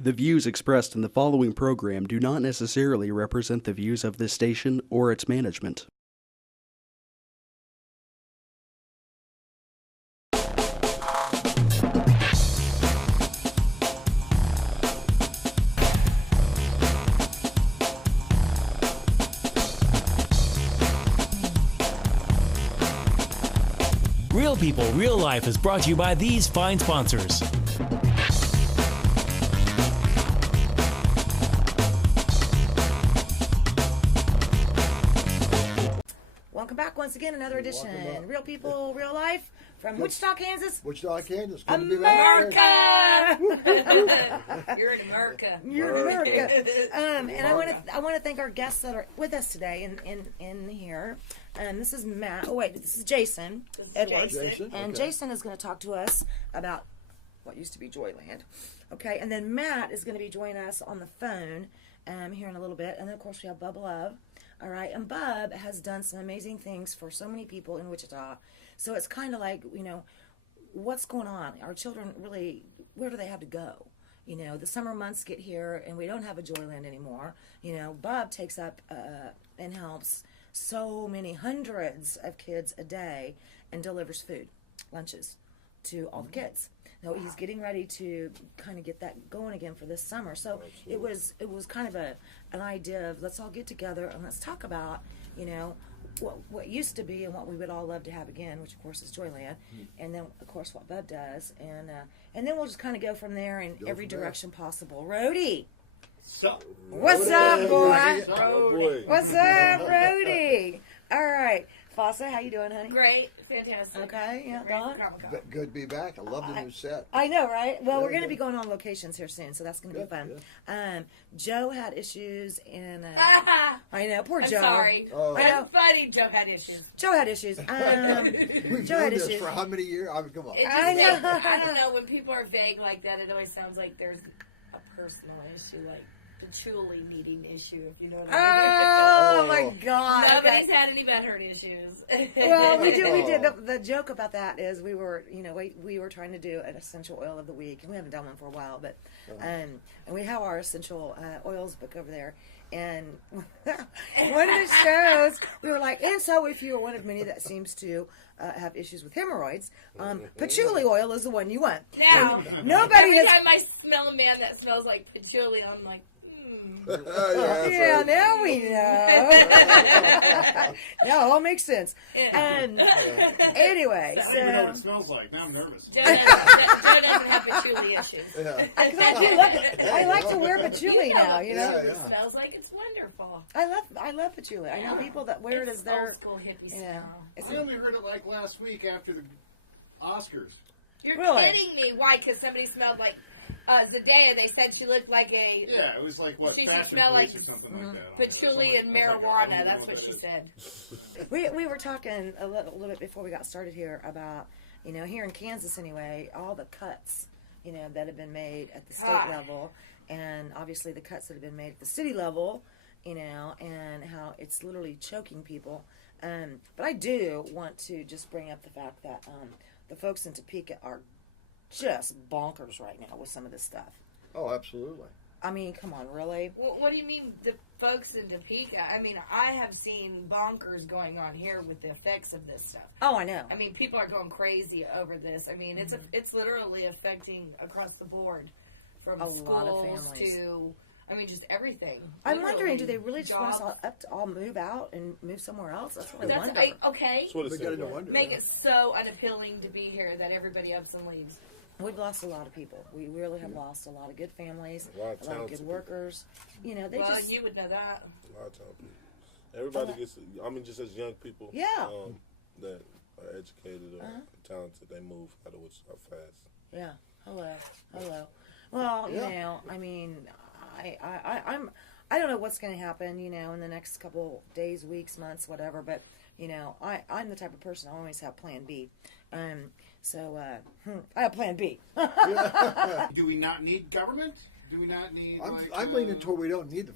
The views expressed in the following program do not necessarily represent the views of this station or its management. Real People, Real Life is brought to you by these fine sponsors. Welcome back once again, another edition. Real People, Real Life from Wichita, Kansas. Wichita, Kansas. Good America! To be back. You're in America. You're in America. And I want to thank our guests that are with us today in here. This is Matt. Oh wait, this is Jason Edwards. Jason, And okay. Jason is going to talk to us about what used to be Joyland. Okay, and then Matt is going to be joining us on the phone here in a little bit. And then of course we have Bub Love. All right, and Bub has done some amazing things for so many people in Wichita. So it's kind of like, what's going on? Our children really, where do they have to go? The summer months get here and we don't have a Joyland anymore. Bub takes up and helps so many hundreds of kids a day and delivers food, lunches to all the kids. Now he's getting ready to kind of get that going again for this summer. So it was kind of an idea of let's all get together and let's talk about what used to be and what we would all love to have again, which of course is Joyland, and then of course what Bub does, and then we'll just kind of go from there in every direction possible. Rhodey, what's up, boy? Oh, boy. What's up, Rhodey? All right, Fossa, how you doing, honey? Great. Fantastic. Okay, yeah, Great Don? for Comic-Con. But good to be back. I love the new set. I know, right? Well, Yeah, we're going to yeah. be going on locations here soon, so that's going to be Good, fun. Joe had issues, and I know, poor I'm Joe. sorry. Oh. I know. I'm funny. Joe had issues. Joe had issues. We've Joe known had this issues. for how many years? I mean, come on. It just I know. I don't know. When people are vague like that, it always sounds like there's a personal issue, like patchouli needing issue, if you know what I Oh Oh. my God! mean. Okay. Nobody's had any veteran issues. Well, we did. Oh. The joke about that is we were trying to do an essential oil of the week, and we haven't done one for a while, but and we have our essential oils book over there. And one of the shows, we were like, and so if you're one of many that seems to have issues with hemorrhoids, patchouli oil is the one you want. Now, Nobody every has. time I smell a man that smells like patchouli, I'm like, Yeah, now we know. No, it all makes sense. And anyway, I don't even know what it so smells like. Now I'm nervous. Joe doesn't have patchouli issues. Yeah. I like to wear patchouli now. Yeah. It smells like it's wonderful. I love patchouli. I know people that wear it as It's their. old school hippie Yeah. smell. It's I only heard it like last week after the Oscars. You're Really? kidding me. Why? Because somebody smelled like Zendaya. They said she looked like a Yeah, it was like what She should fashion smell police like or something like that. patchouli and I was like, I don't marijuana. even That's know what she that said. We were talking a little bit before we got started here about here in Kansas anyway, all the cuts that have been made at the state Ah. level, and obviously the cuts that have been made at the city level, and how it's literally choking people. But I do want to just bring up the fact that the folks in Topeka are just bonkers right now with some of this stuff. Oh, absolutely. I mean, come on, really? What do you mean, the folks in Topeka? I mean, I have seen bonkers going on here with the effects of this stuff. Oh, I know. I mean, people are going crazy over this. I mean, it's literally affecting across the board, from A schools lot of families. to, I mean, just everything. I'm wondering, do Literally, they really just want us jobs. all move out and move somewhere else? That's what I That's wonder. okay. That's what it Beginning said. to wonder. Make it so unappealing to be here that everybody ups and leaves. We've lost a lot of people. We really have lost a lot of good families, A lot of a lot of talented good people. workers. They Well, just you would know that. A lot of time people. Everybody gets. I mean, just as young people. Yeah. That are educated or talented, they move out of Wichita fast. yeah. Hello. Well, Yeah. I mean, I don't know what's going to happen, in the next couple days, weeks, months, whatever. But I'm the type of person I always have Plan B. So I have Plan B. Do we not need government? Do we not need? I'm leaning toward we don't need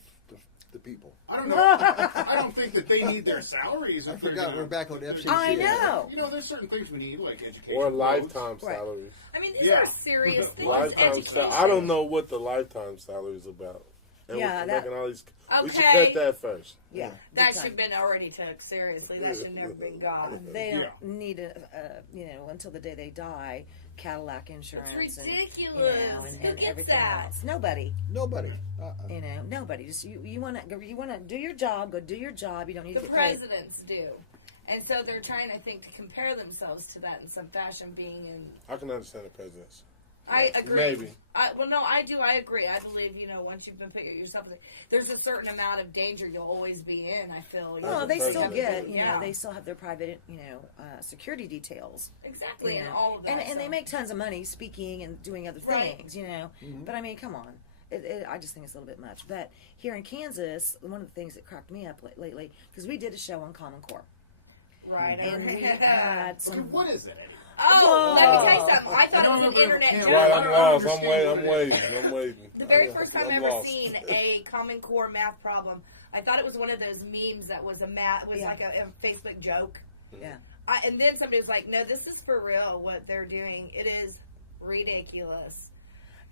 the the people. I don't know. I don't think that they need their salaries. I if they're forgot gonna- we're back on FCC. I know. You know, there's certain things we need, like education. Or roads. lifetime Right. salaries. I mean, these Yeah. are serious things. Lifetime Education. I don't know what the lifetime salary is about. And Yeah, we're that- making all these, we should Okay. cut that first. Yeah. That big should time. have been already took seriously. That should never been gone. They don't Yeah. need until the day they die, Cadillac insurance. It's and, ridiculous. and Who gets everything that? else. Nobody. Nobody. Nobody. Just you want to do your job. Go do your job. You don't need The to get paid. presidents do. And so they're trying, I think, to compare themselves to that in some fashion, being in. I can understand the presidents. I agree. Maybe. Well, no, I do. I agree. I believe, once you've been picking yourself, there's a certain amount of danger you'll always be in, I feel. Well, they still president. get, they still have their private, security details. Exactly, You and know. all of that. And they so. make tons of money speaking and doing other Right. things, But I mean, come on. I just think it's a little bit much. But here in Kansas, one of the things that cracked me up lately, because we did a show on Common Core. Right. And we had Okay, some. what is it, Eddie? Oh, let me tell you something. I thought it was an No, internet no, joke. no. Right, I I'm don't lost. I'm understand waiting. what it I'm waiting. The very first time I I'm ever lost. seen a Common Core math problem, I thought it was one of those memes that was Yeah. like a Facebook joke. Yeah. And then somebody was like, "No, this is for real. What they're doing, it is ridiculous.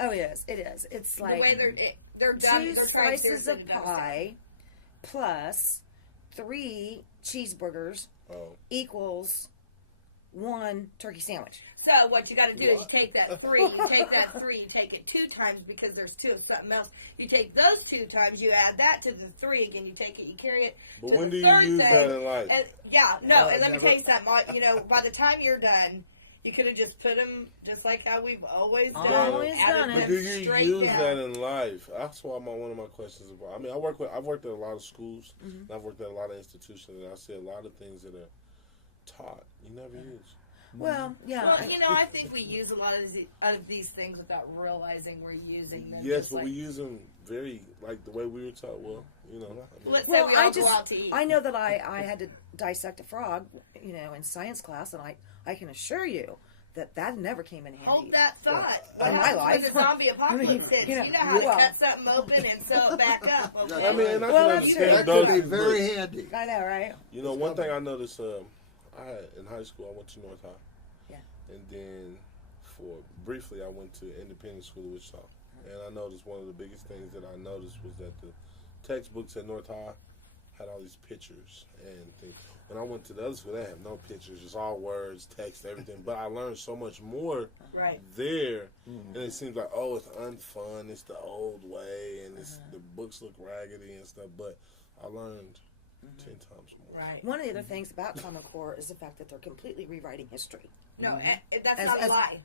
Oh, it is. It is. It's The like way they're done. two They're trying slices seriously of to dumb pie plus 3 cheeseburgers Oh. equals 1 turkey sandwich. So what you got to do is you take that 3, you take it 2 times because there's 2 of something else. You take those 2 times, you add that to the 3 again. You take it, you carry it. But to when the do you third use thing, that in life? And, and let me never. tell you something. By the time you're done, you could have just put them just like how we've always done. Always added done them it. But do you straight use down. that in life? That's why one of my questions about. I mean, I've worked at a lot of schools, Mm-hmm. and I've worked at a lot of institutions, and I see a lot of things that are taught you never use. Well, yeah. Well, I think we use a lot of these things without realizing we're using them. Yes, just but like, we use them very like the way we were taught. Well, I mean, let's say Well, we all go out to eat. I know that I had to dissect a frog, in science class, and I can assure you that never came in handy. Hold that thought. In my life. When the zombie apocalypse hits, you know, you know how to well- cut something open and sew it back up. Okay? I mean, and I Well, can that's understand That those. could be very but, handy. I know, right? you know, one thing I noticed, in high school, I went to North High. Yeah. And then, briefly, I went to Independent School of Wichita. And I noticed one of the biggest things that I noticed was that the textbooks at North High had all these pictures and things. When I went to the other school, they have no pictures, just all words, text, everything. But I learned so much more Right. there, and it seems like, oh, it's unfun, it's the old way, and the books look raggedy and stuff. But I learned 10 times more. Right. One of the other things about Common Core is the fact that they're completely rewriting history. No, that's As- not a as- lie.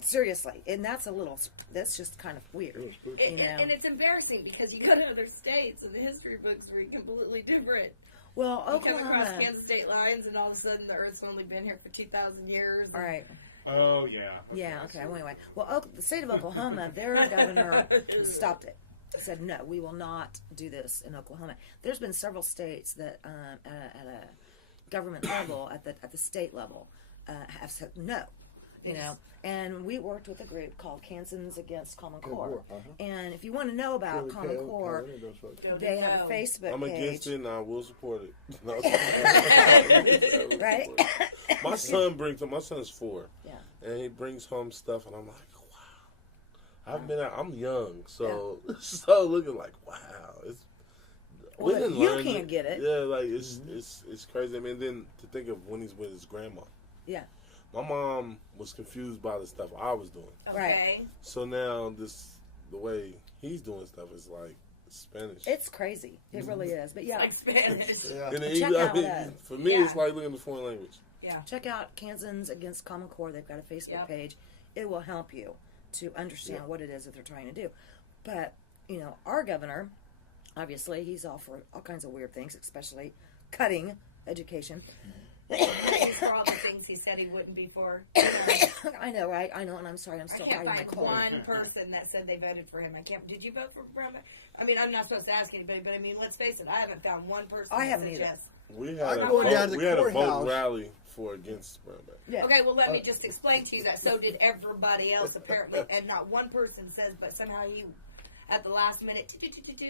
Seriously, and that's just kind of weird. You know. And it's embarrassing because you go to other states and the history books were completely different. Well, You come across Oklahoma. Kansas state lines and all of a sudden the Earth's only been here for 2,000 years. All right. Oh, yeah. Yeah. Okay. Well, anyway, the state of Oklahoma, their governor stopped it. Said no, we will not do this in Oklahoma. There's been several states that, at a government level, at the state level, have said no. And we worked with a group called Kansans Against Common Core. And if you want to know about Common Core, they have a Facebook I'm against page. it, and I will support it. No, Right? My son my son's 4. Yeah. And he brings home stuff, and I'm like, wow. I'm young, so looking like, wow. Well, didn't you learn can't get it. Yeah, like it's crazy. I mean, then to think of when he's with his grandma. Yeah. My mom was confused by the stuff I was doing. Okay. So now the way he's doing stuff is like Spanish. It's crazy. It really is. But yeah, Like Spanish. Yeah. And Check out, for me, yeah. it's like looking at the foreign language. Yeah. check out Kansans Against Common Core. They've got a Facebook Yep. page. It will help you to understand what it is that they're trying to do. But, our governor, obviously, he's all for all kinds of weird things, especially cutting education. He's for all the things he said he wouldn't be for. I know, right? I know, and I'm sorry, I'm I still can't fighting my find cold. one person that said they voted for him. Did you vote for Brown? I mean, I'm not supposed to ask anybody, but I mean, let's face it, I haven't found one person I that haven't said either. yes. We had I'm going down to the a vote courthouse. rally for against Brownback. Yeah. Okay, well, let me just explain to you that so did everybody else, apparently. And not one person says, but somehow at the last minute,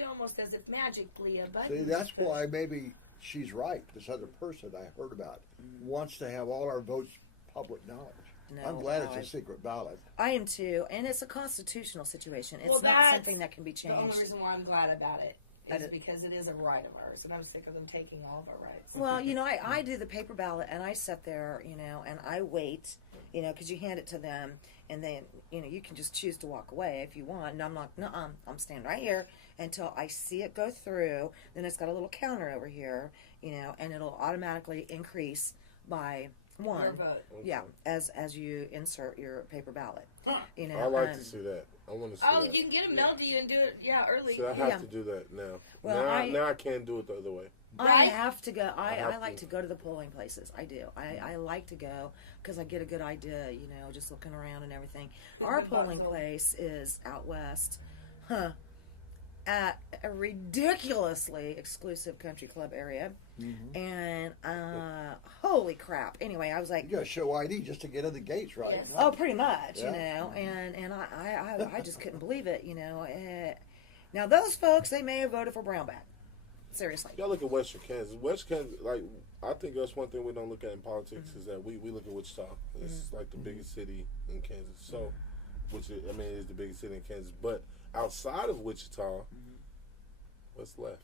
almost as if magically a button. See, that's why maybe she's right. This other person I heard about wants to have all our votes public knowledge. No, I'm glad no, it's a secret ballot. I am too, and it's a constitutional situation. It's Well, not that's something that can be The only changed. reason why I'm glad about it is That it- because it is a right of ours, and I'm sick of them taking all of our rights. Well, I do the paper ballot, and I sit there, and I wait, because you hand it to them, and then, you can just choose to walk away if you want. And I'm like, nuh-uh, I'm standing right here until I see it go through. Then it's got a little counter over here, and it'll automatically increase by one. Your vote. Yeah, as you insert your paper ballot. I like to see that. I want to see Oh, that. you can get them mailed to you and do it, early. So I have Yeah. to do that now. Well, now I can't do it the other way. I Right? have to go. I have like to. to go to the polling places. I do. I like to go because I get a good idea, just looking around and everything. Our polling place is out west, at a ridiculously exclusive country club area. And holy crap. Anyway, I was like, You got to show ID just to get in the gates, right? Yes. oh, pretty much, Yeah. and I just couldn't believe it, Now those folks, they may have voted for Brownback. Seriously. Y'all look at Western Kansas. Western Kansas, I think that's one thing we don't look at in politics is that we look at Wichita. It's like the biggest city in Kansas. So, it is the biggest city in Kansas. But outside of Wichita, what's left?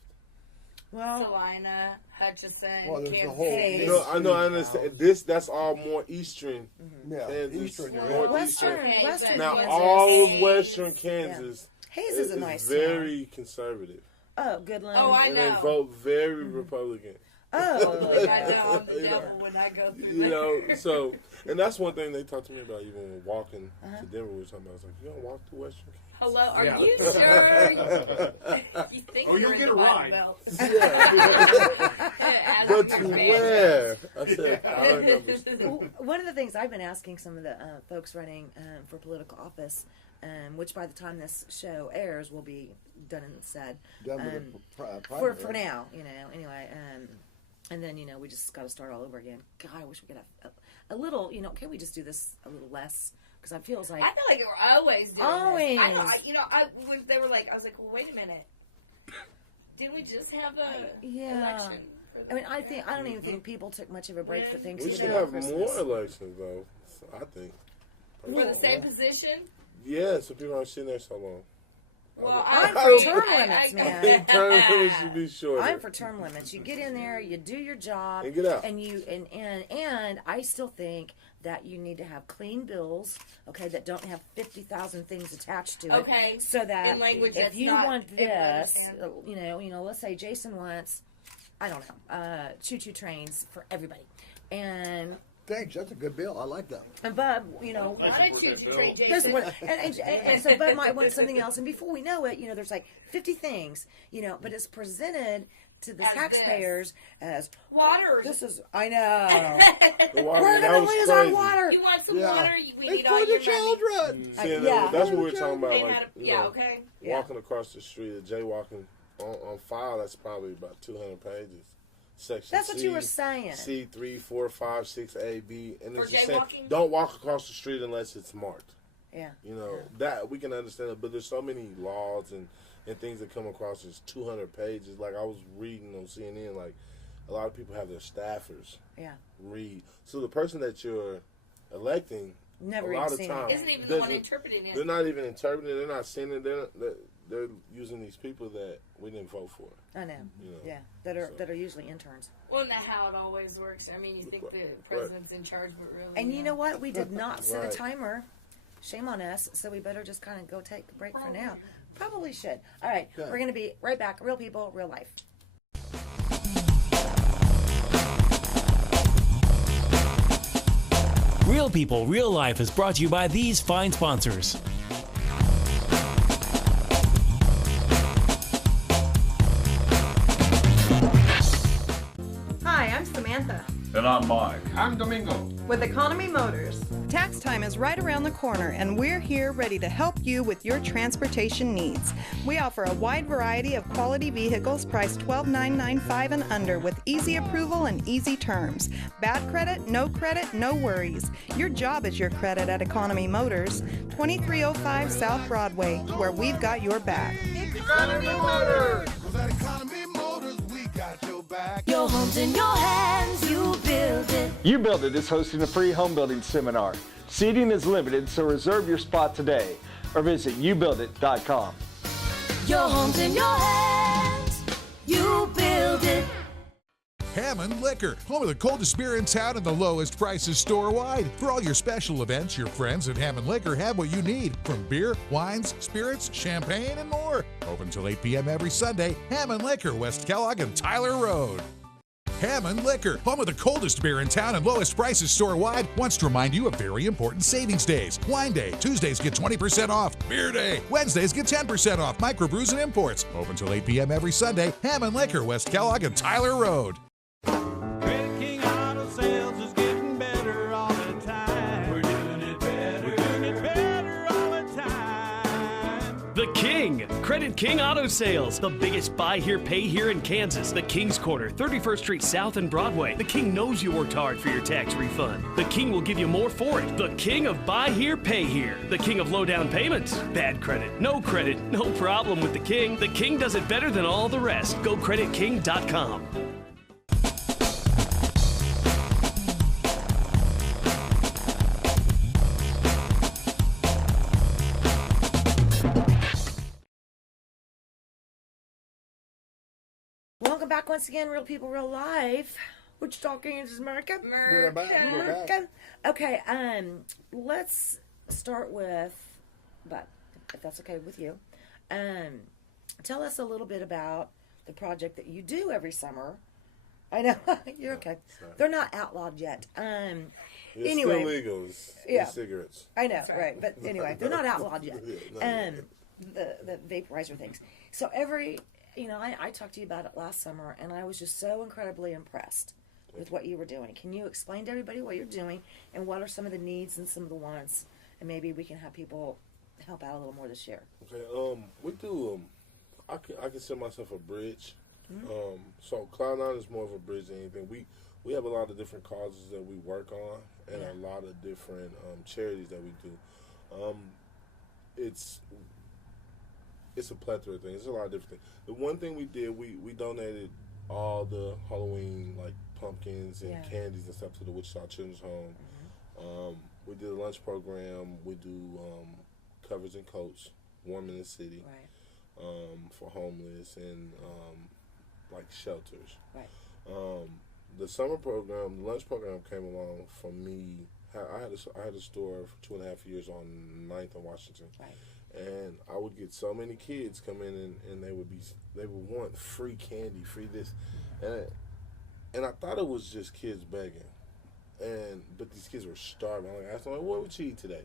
Well, Salina, Hutchinson, Well, there's the Kansas whole- City. No, I know, I understand. That's all more eastern Yeah, Kansas, Eastern. Well, northeastern. Okay, Western Now, Kansas. all of Hayes. Western Kansas Hayes is a nice very conservative. town. Oh, Goodland. Oh, I And know. they vote very Republican. Oh, I know I'm the You know. devil when I go through You there. know, so, and that's one thing they talked to me about even when walking Uh-huh. to Denver. We were talking about, I was like, you don't walk to Western Kansas? Hello, are Yeah. you sure? You think Oh, you're you'll in get the a Bible ride. Belt. Yeah. As But your to fan. where? I said, I don't know. Well, one of the things I've been asking some of the folks running for political office, which by the time this show airs will be done and said, Done with the for primary. now, anyway, and then we just got to start all over again. God, I wish we could have a little, can we just do this a little less? Because I feels like I feel like we're always doing Always. this. I know, when they were like, I was like, well, wait a minute. Didn't we just have a Yeah. election? I mean, I don't even think people took much of a break for We Thanksgiving should or have Christmas. more elections, though, I think. For the same position? Yeah, so people aren't sitting there so long. Well, I'm I- for term I- limits, I- man. I think term limits should be shorter. I'm for term limits. You get in there, you do your job, And get out. and you and I still think that you need to have clean bills, okay, that don't have 50,000 things attached to it. Okay, so that in language if that's you not want different, this, and- let's say Jason wants, I don't know, choo-choo trains for everybody, and Thanks, that's a good bill. I like that. Bub, Not a choo-choo train, There's Jason. one, and so Bud might want something else, and before we know it, there's like 50 things, but it's presented to the As taxpayers as Water. This is, I know, The water, we're that gonna was lose crazy. our water. You want some Yeah. water? We It's need all for the your money. children. See, and Yeah. that's what we were talking about. They Like, had a- you yeah, know, okay. Yeah. walking across the street, jaywalking on file, that's probably about 200 pages. Section That's what C, you were saying. C 3, 4, 5, 6, A, B, and For it's just saying, jaywalking? don't walk across the street unless it's marked. Yeah. That we can understand it, but there's so many laws and things that come across. There's 200 pages. Like I was reading on CNN, like a lot of people have their staffers Yeah. read. So the person that you're electing, Never a even lot of seen times, it. Isn't even the one doesn't- interpreting it. they're not even interpreting. They're not seeing it. They're using these people that we didn't vote for. I know. You know, Yeah, that are so. that are usually interns. Well, isn't that how it always works? I mean, you think the president's in charge, but really. And you know what? We did not set a Right. timer. Shame on us. So we better just kind of go take a break for now. Probably should. All right, Okay. we're gonna be right back. Real people, real life. Real People, Real Life is brought to you by these fine sponsors. Hi, I'm Samantha And I'm Mike. I'm Domingo. with Economy Motors. Tax time is right around the corner, and we're here ready to help you with your transportation needs. We offer a wide variety of quality vehicles priced $12,995 and under with easy approval and easy terms. Bad credit, no worries. Your job is your credit at Economy Motors, 2305 South Broadway, where we've got your back. Economy Motors! At Economy Motors, we got your back. Your home's in your hands, you build it. You Build It is hosting a free home building seminar. Seating is limited, so reserve your spot today or visit youbuildit.com. Your home's in your hands, you build it. Hammond Liquor, home of the coldest beer in town and the lowest prices store-wide. For all your special events, your friends at Hammond Liquor have what you need, from beer, wines, spirits, champagne, and more. Open until 8 p.m. every Sunday. Hammond Liquor, West Kellogg and Tyler Road. Hammond Liquor, home of the coldest beer in town and lowest prices store-wide, wants to remind you of very important savings days. Wine Day, Tuesdays get 20% off. Beer Day, Wednesdays get 10% off. Microbrews and imports. Open until 8 p.m. every Sunday. Hammond Liquor, West Kellogg and Tyler Road. Credit King Auto Sales is getting better all the time. We're doing it better. We're doing it better all the time. The King, Credit King Auto Sales, the biggest buy here, pay here in Kansas. The King's Corner, 31st Street South and Broadway. The King knows you worked hard for your tax refund. The King will give you more for it. The King of buy here, pay here. The King of low down payments. Bad credit, no problem with the King. The King does it better than all the rest. Go creditking.com. Welcome back once again, Real People, Real Life. Wichita, Kansas, America. We're back. Okay, let's start with, but if that's okay with you, tell us a little bit about the project that you do every summer. I know, you're okay. They're not outlawed yet. It's anyway, still legal. It's cigarettes. I know, right? But anyway, they're not outlawed yet. The vaporizer things. So I talked to you about it last summer, and I was just so incredibly impressed with what you were doing. Can you explain to everybody what you're doing, and what are some of the needs and some of the wants, and maybe we can have people help out a little more this year? Okay, we do, I consider myself a bridge. So Cloud9 is more of a bridge than anything. We have a lot of different causes that we work on, and a lot of different charities that we do. It's a plethora of things. It's a lot of different things. The one thing we did, we donated all the Halloween, like, pumpkins and candies and stuff to the Wichita Children's Home. We did a lunch program. We do covers and coats, warming the city, for homeless and like shelters. The summer program, the lunch program came along for me. I had a store for 2.5 years on 9th and Washington. And I would get so many kids come in, and they would want free candy, free this, and I thought it was just kids begging, but these kids were starving. I asked them, like, what would you eat today?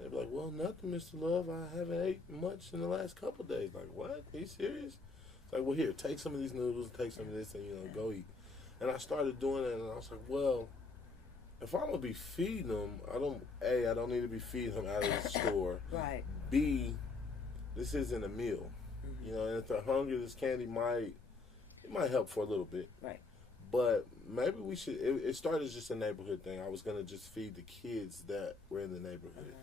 They'd be like, well, nothing, Mr. Love. I haven't ate much in the last couple of days. Like, what? Are you serious? It's like, well, here, take some of these noodles, take some of this, and go eat. And I started doing it, and I was like, well, if I'm gonna be feeding them, I don't need to be feeding them out of the store. Right. B, this isn't a meal. And if they're hungry, this candy might help for a little bit. Right. But maybe we should. It started as just a neighborhood thing. I was gonna just feed the kids that were in the neighborhood,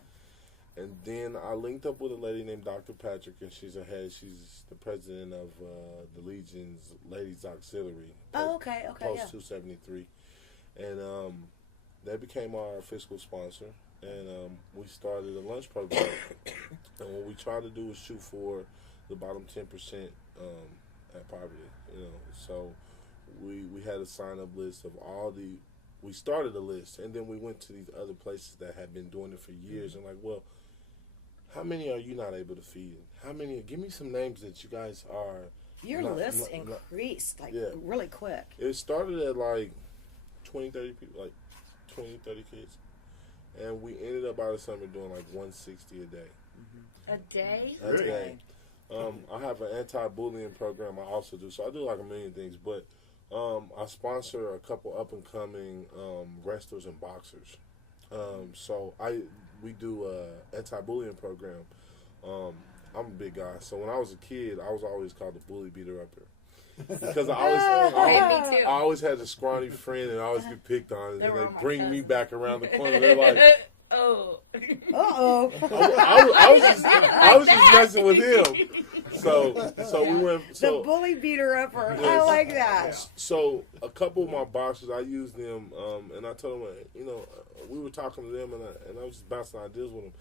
and then I linked up with a lady named Dr. Patrick, and she's the president of the Legion's Ladies Auxiliary. Okay. Post 273, and they became our fiscal sponsor, and we started a lunch program. And what we try to do is shoot for the bottom 10% at poverty. So we had a sign-up list of we started a list, and then we went to these other places that had been doing it for years, and like, well, how many are you not able to feed? How many? Give me some names that you guys are. Your list increased really quick. It started at like 20, 30 people, like 20, 30 kids. And we ended up by the summer doing like 160 a day. A day? A day. I have an anti-bullying program I also do. So I do like a million things. But I sponsor a couple up-and-coming wrestlers and boxers. So we do a anti-bullying program. I'm a big guy, so when I was a kid, I was always called the bully beater upper because I always had a scrawny friend and I always get picked on, and they bring me back around the corner. They're like, oh, I was just messing with him. So we went. The bully beater upper. I like that. So a couple of my bosses, I used them, and I told them, we were talking to them, and I was just bouncing ideas with them.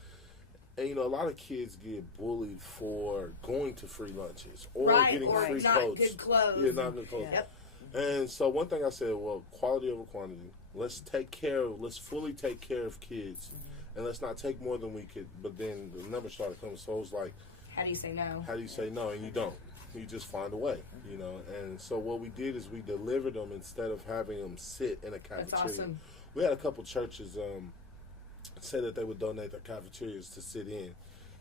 And a lot of kids get bullied for going to free lunches or getting free not coats. Good clothes. Yeah, not good clothes. Yep. And so one thing I said, well, quality over quantity. Let's fully take care of kids, and let's not take more than we could. But then the numbers started coming, so it was like, how do you say no? How do you say no? And you don't. You just find a way, And so what we did is we delivered them instead of having them sit in a cafeteria. That's awesome. We had a couple churches say that they would donate their cafeterias to sit in.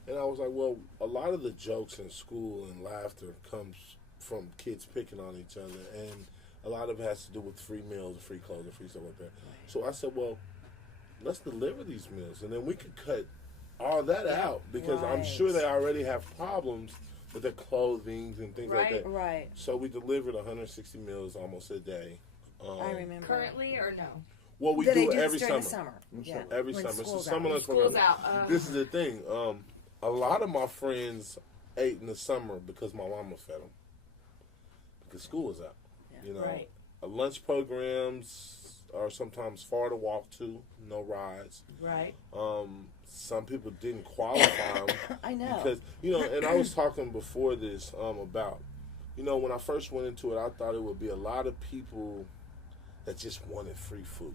And I was like, well, a lot of the jokes in school and laughter comes from kids picking on each other. And a lot of it has to do with free meals, free clothes, free stuff like that. So I said, well, let's deliver these meals. And then we could cut all that out because I'm sure they already have problems with their clothing and things like that. Right. So we delivered 160 meals almost a day. I remember. Currently or no? Well, we do it every during summer. The summer. Yeah. Every When summer. It's the school's summer out. lunch School's program. out. This is the thing. A lot of my friends ate in the summer because my mama fed them. Because school was out. Right. Lunch programs are sometimes far to walk to, no rides. Right. Some people didn't qualify them. I know. Because, and I was talking before this about, when I first went into it, I thought it would be a lot of people that just wanted free food.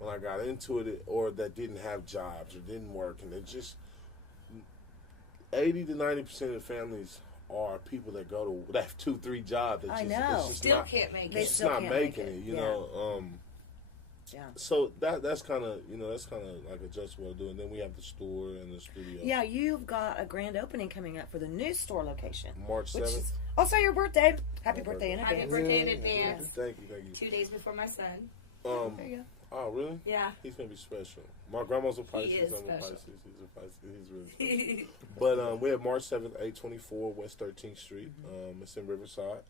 When I got into it, or that didn't have jobs or didn't work, and they just 80 to 90% of the families are people that have 2-3 jobs. That I just, know. It's just Still not, can't make it. They It's still not can't making make it. Yeah. So that's kind of like a just way to do it. And then we have the store and the studio. Yeah, you've got a grand opening coming up for the new store location. March 7th. Is also your birthday. Happy birthday in Happy advance. birthday in advance. Thank you. 2 days before my son. There you go. Oh, really? Yeah. He's going to be special. My grandma's a Pisces. He is I'm a special. Pisces. He's a Pisces. He's really special. But we have March 7th, 824 West 13th Street. It's in Riverside.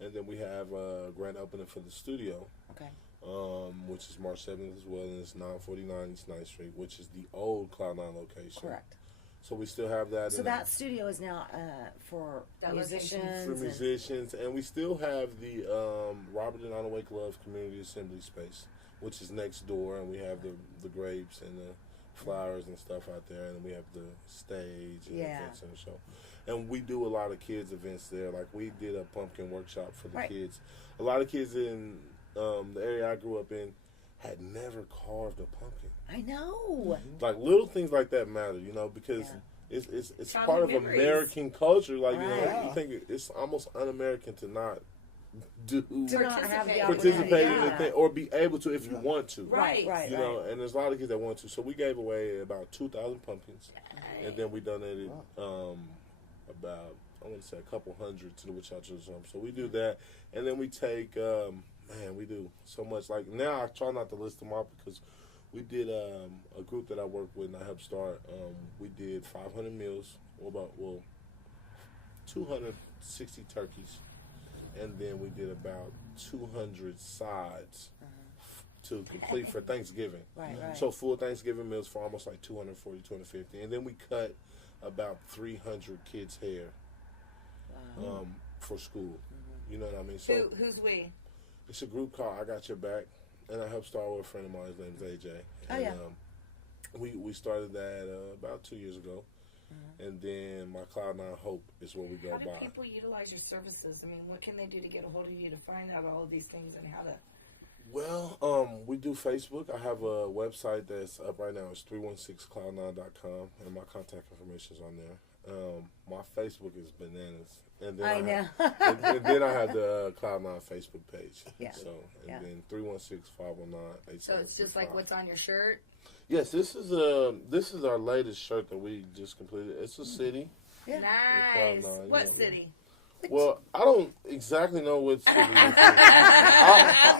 And then we have a grand opening for the studio. Okay. Which is March 7th as well, and it's 949 East 9th Street, which is the old Cloud9 location. Correct. So we still have that. So that studio is now for That musicians. for musicians, and we still have the Robert and Anna Wake Love Community Assembly Space, which is next door, and we have the grapes and the flowers and stuff out there, and we have the stage and events and the show. And we do a lot of kids events there. Like we did a pumpkin workshop for the kids. A lot of kids in the area I grew up in had never carved a pumpkin. I know. Like little things like that matter, because it's part of memories. American culture. Like Right. you think it's almost un-American to not do To not have the participate in the opportunity. thing or be able to if you want to. Right. Right. And there's a lot of kids that want to. So we gave away about 2,000 pumpkins, and then we donated about I want to say a couple hundred to the Witch Children's Home. So we do that, and then we take we do so much. Like now, I try not to list them off because we did a group that I work with and I helped start. We did 500 meals, 260 turkeys, and then we did about 200 sides to complete for Thanksgiving. Right. So full Thanksgiving meals for almost like 240, 250, and then we cut about 300 kids' hair for school. You know what I mean? So Who's we? it's a group called I Got Your Back, and I helped start with a friend of mine. His name's AJ. And, we started that about 2 years ago, and then my Cloud9 Hope is what we go How do by. people utilize your services? I mean, what can they do to get a hold of you to find out all of these things and how to? Well, we do Facebook. I have a website that's up right now. It's 316cloud9.com, and my contact information is on there. My Facebook is bananas. And then I know. and then I have the Cloud9 Facebook page. Yeah. So, and then 316-519-8765. So it's just like what's on your shirt. Yes, this is our latest shirt that we just completed. It's a city. Yeah. Nice. Cloud9, What city? Well, I don't exactly know what city.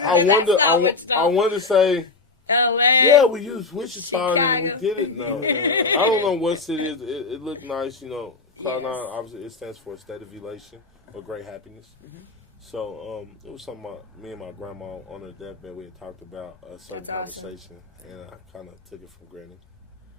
I wanted to say LA. Yeah, we used Wichita and we Chicago. did it. No, I don't know what city it is. It looked nice, you know. Cloud9, obviously, it stands for a state of elation or great happiness. So it was something me and my grandma on her deathbed, we had talked about a certain That's awesome. conversation, and I kind of took it for granted.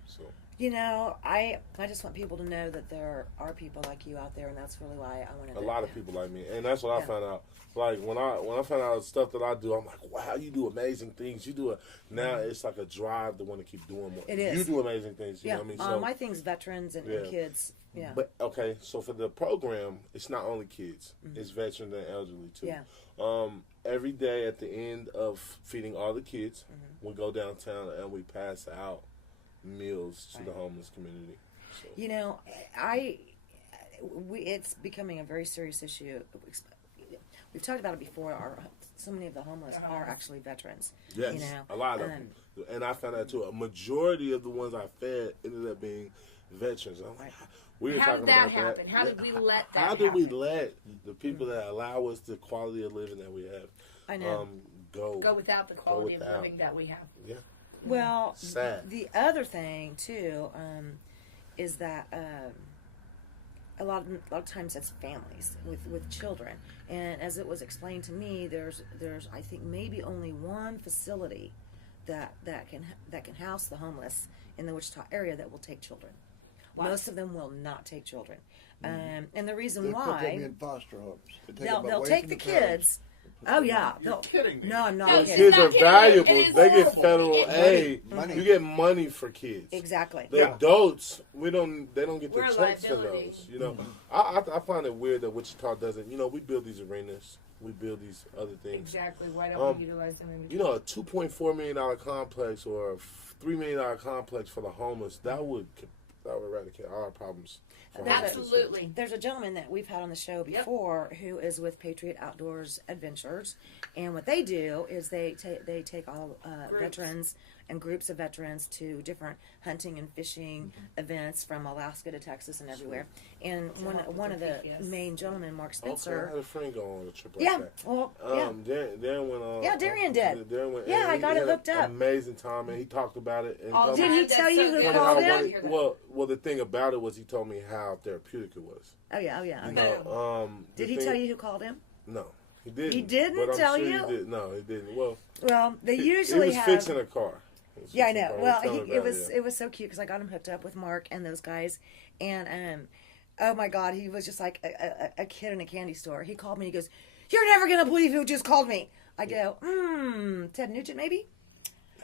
So You know, I just want people to know that there are people like you out there, and that's really why I wanted a to. lot of people like me, and that's what I found out. Like when I found out the stuff that I do, I'm like, wow, you do amazing things. You do it now. It's like a drive to want to keep doing more. It is. You do amazing things. You Yeah, know what I mean? So, my thing's veterans and kids. Yeah. But okay, so for the program, it's not only kids; it's veterans and elderly too. Yeah. Every day at the end of feeding all the kids, we go downtown and we pass out meals to the homeless community. So. You know, it's becoming a very serious issue. We've talked about it before. So many of the homeless are actually veterans. Yes, you know? a lot of them. And I found out too. A majority of the ones I fed ended up being veterans. I'm like, we were How talking did that about happen? that. How did we let that How did we happen? let the people that allow us the quality of living that we have? I know. Go without the quality of without. living that we have. Yeah. Well, Sad. the other thing too is that a lot of times it's families with children, and as it was explained to me, there's I think maybe only one facility that can house the homeless in the Wichita area that will take children. Wow. Most of them will not take children, and the reason They put them why in foster homes. To take they'll them away take from the parents. kids. Oh yeah, You're kidding me. No, I'm not No, kidding. Kids are not kidding. valuable. It is They get horrible. federal You get aid. money. You get money for kids. Exactly. The adults, they don't get We're the a checks for liability. those. You know, I find it weird that Wichita doesn't. You know, we build these arenas, we build these other things. Exactly. Why don't we utilize them? You know, a $2.4 million complex or a $3 million complex for the homeless that would eradicate all our problems. for homelessness. Absolutely. There's a gentleman that we've had on the show before who is with Patriot Outdoors Adventures, and what they do is they take all veterans and groups of veterans to different hunting and fishing events from Alaska to Texas and everywhere. And one of the main gentlemen, Mark Okay, I Spencer. had a friend go on a trip like Yeah, that. well, Darren went on. Yeah, Darian did. Darren went, Yeah, and I he got it had hooked an up. Amazing time, and he talked about it. And All told the me- Did he That's tell you so who good. called how- him? Well, the thing about it was he told me how therapeutic it was. Oh yeah. You Okay. know, Did the he thing- tell you who called him? No, he didn't. He didn't but I'm tell sure you? He did. No, he didn't. Well, Well, they he usually was have. fixing a car. He was Yeah, I fixing a know. car. Well, He was telling about it was so cute because I got him hooked up with Mark and those guys, and oh my God, he was just like a kid in a candy store. He called me. He goes, "You're never gonna believe who just called me." I go, Ted Nugent, maybe.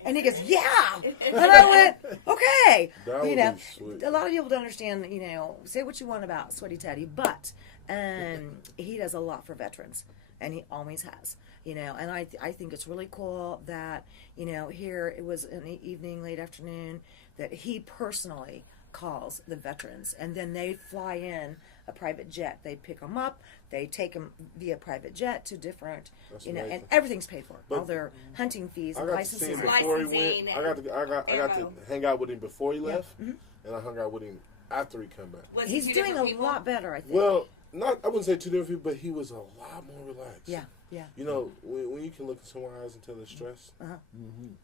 And he goes, "Yeah," and I went, "Okay." That would You know, be sweet. a lot of people don't understand. You know, say what you want about Sweaty Teddy, but he does a lot for veterans, and he always has. You know, and I think it's really cool that, you know, here it was in the evening, late afternoon, that he personally calls the veterans, and then they fly in a private jet. They pick them up, they take them via private jet to different, That's you know, and amazing. everything paid for. But all their hunting fees I and got to see licenses. him before he Licensing went. I got to ammo. hang out with him before he left, Mm-hmm. and I hung out with him after he come back. Was He's it two doing a different people? lot better, I think. Well, I wouldn't say too different, but he was a lot more relaxed. Yeah, yeah. You know, when you can look in someone's eyes and tell they're stressed,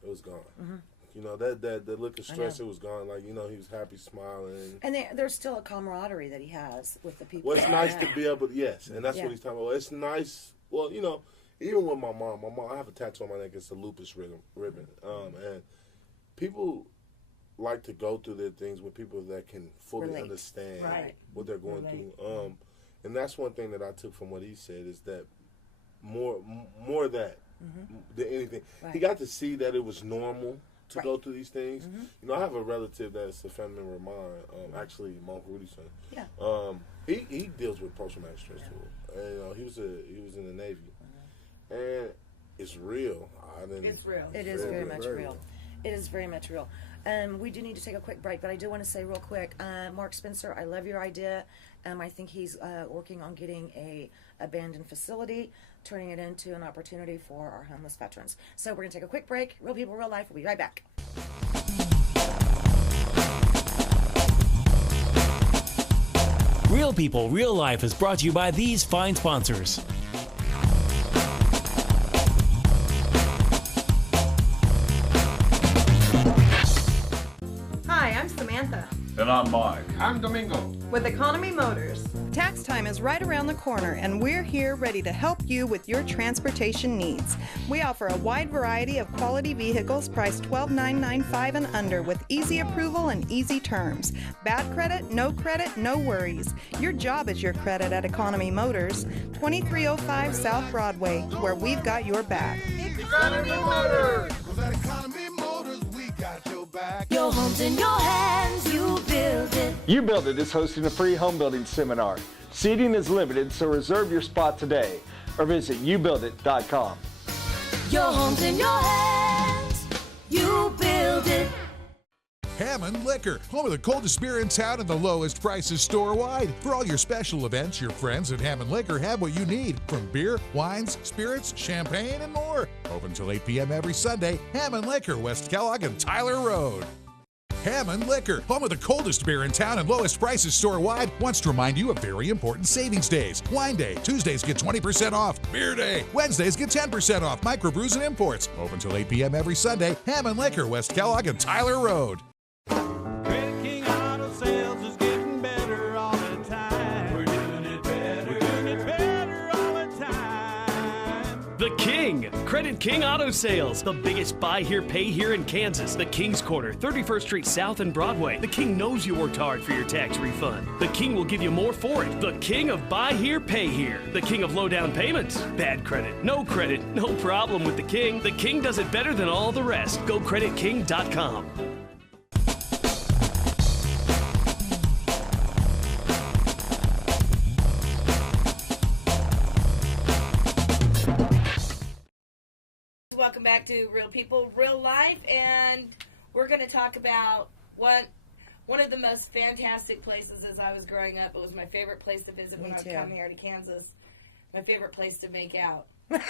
it was gone. You know, that look of stress, it was gone. Like, you know, he was happy, smiling. And there's still a camaraderie that he has with the people. Well, it's that nice he to be able to, yes, and that's Yeah. what he's talking about. It's nice. Well, you know, even with my mom, I have a tattoo on my neck. It's a lupus ribbon. And people like to go through their things with people that can fully Relate. understand Right. what they're going Relate. through. And that's one thing that I took from what he said is that more of that than anything. Right. He got to see that it was normal to Right. go through these things. You know, I have a relative that's a family member of mine, actually, Monk Rudy's son. Yeah. He deals with post-traumatic stress too. And, you know, he was in the Navy, and it's real. It's real. It is very much real. It is very much real. We do need to take a quick break, but I do want to say real quick, Mark Spencer, I love your idea. I think he's working on getting a abandoned facility, turning it into an opportunity for our homeless veterans. So we're going to take a quick break. Real People, Real Life. We'll be right back. Real People, Real Life is brought to you by these fine sponsors. And I'm Mike. I'm Domingo. With Economy Motors. Tax time is right around the corner, and we're here ready to help you with your transportation needs. We offer a wide variety of quality vehicles priced $12,995 and under with easy approval and easy terms. Bad credit, no worries. Your job is your credit at Economy Motors, 2305 South Broadway, where we've got your back. Economy Motors. At Economy Motors, we got your back. Your home's in your hands, you build it. You Build It is hosting a free home building seminar. Seating is limited, so reserve your spot today or visit youbuildit.com. Your home's in your hands, you build it. Hammond Liquor, home of the coldest beer in town and the lowest prices store-wide. For all your special events, your friends at Hammond Liquor have what you need, from beer, wines, spirits, champagne, and more. Open till 8 p.m. every Sunday. Hammond Liquor, West Kellogg and Tyler Road. Hammond Liquor, home of the coldest beer in town and lowest prices store-wide, wants to remind you of very important savings days. Wine Day, Tuesdays get 20% off. Beer Day, Wednesdays get 10% off. Microbrews and imports. Open till 8 p.m. every Sunday. Hammond Liquor, West Kellogg and Tyler Road. Credit King Auto Sales is getting better all the time. We're doing it better. We're doing it better all the time. The King, Credit King Auto Sales, the biggest buy here, pay here in Kansas. The King's Corner, 31st Street South and Broadway. The King knows you worked hard for your tax refund. The King will give you more for it. The King of buy here, pay here. The King of low down payments. Bad credit, no problem with the King. The King does it better than all the rest. Go creditking.com. Welcome back to Real People, Real Life, and we're going to talk about one of the most fantastic places as I was growing up. It was my favorite place to visit when I would come here to Kansas. My favorite place to make out. That's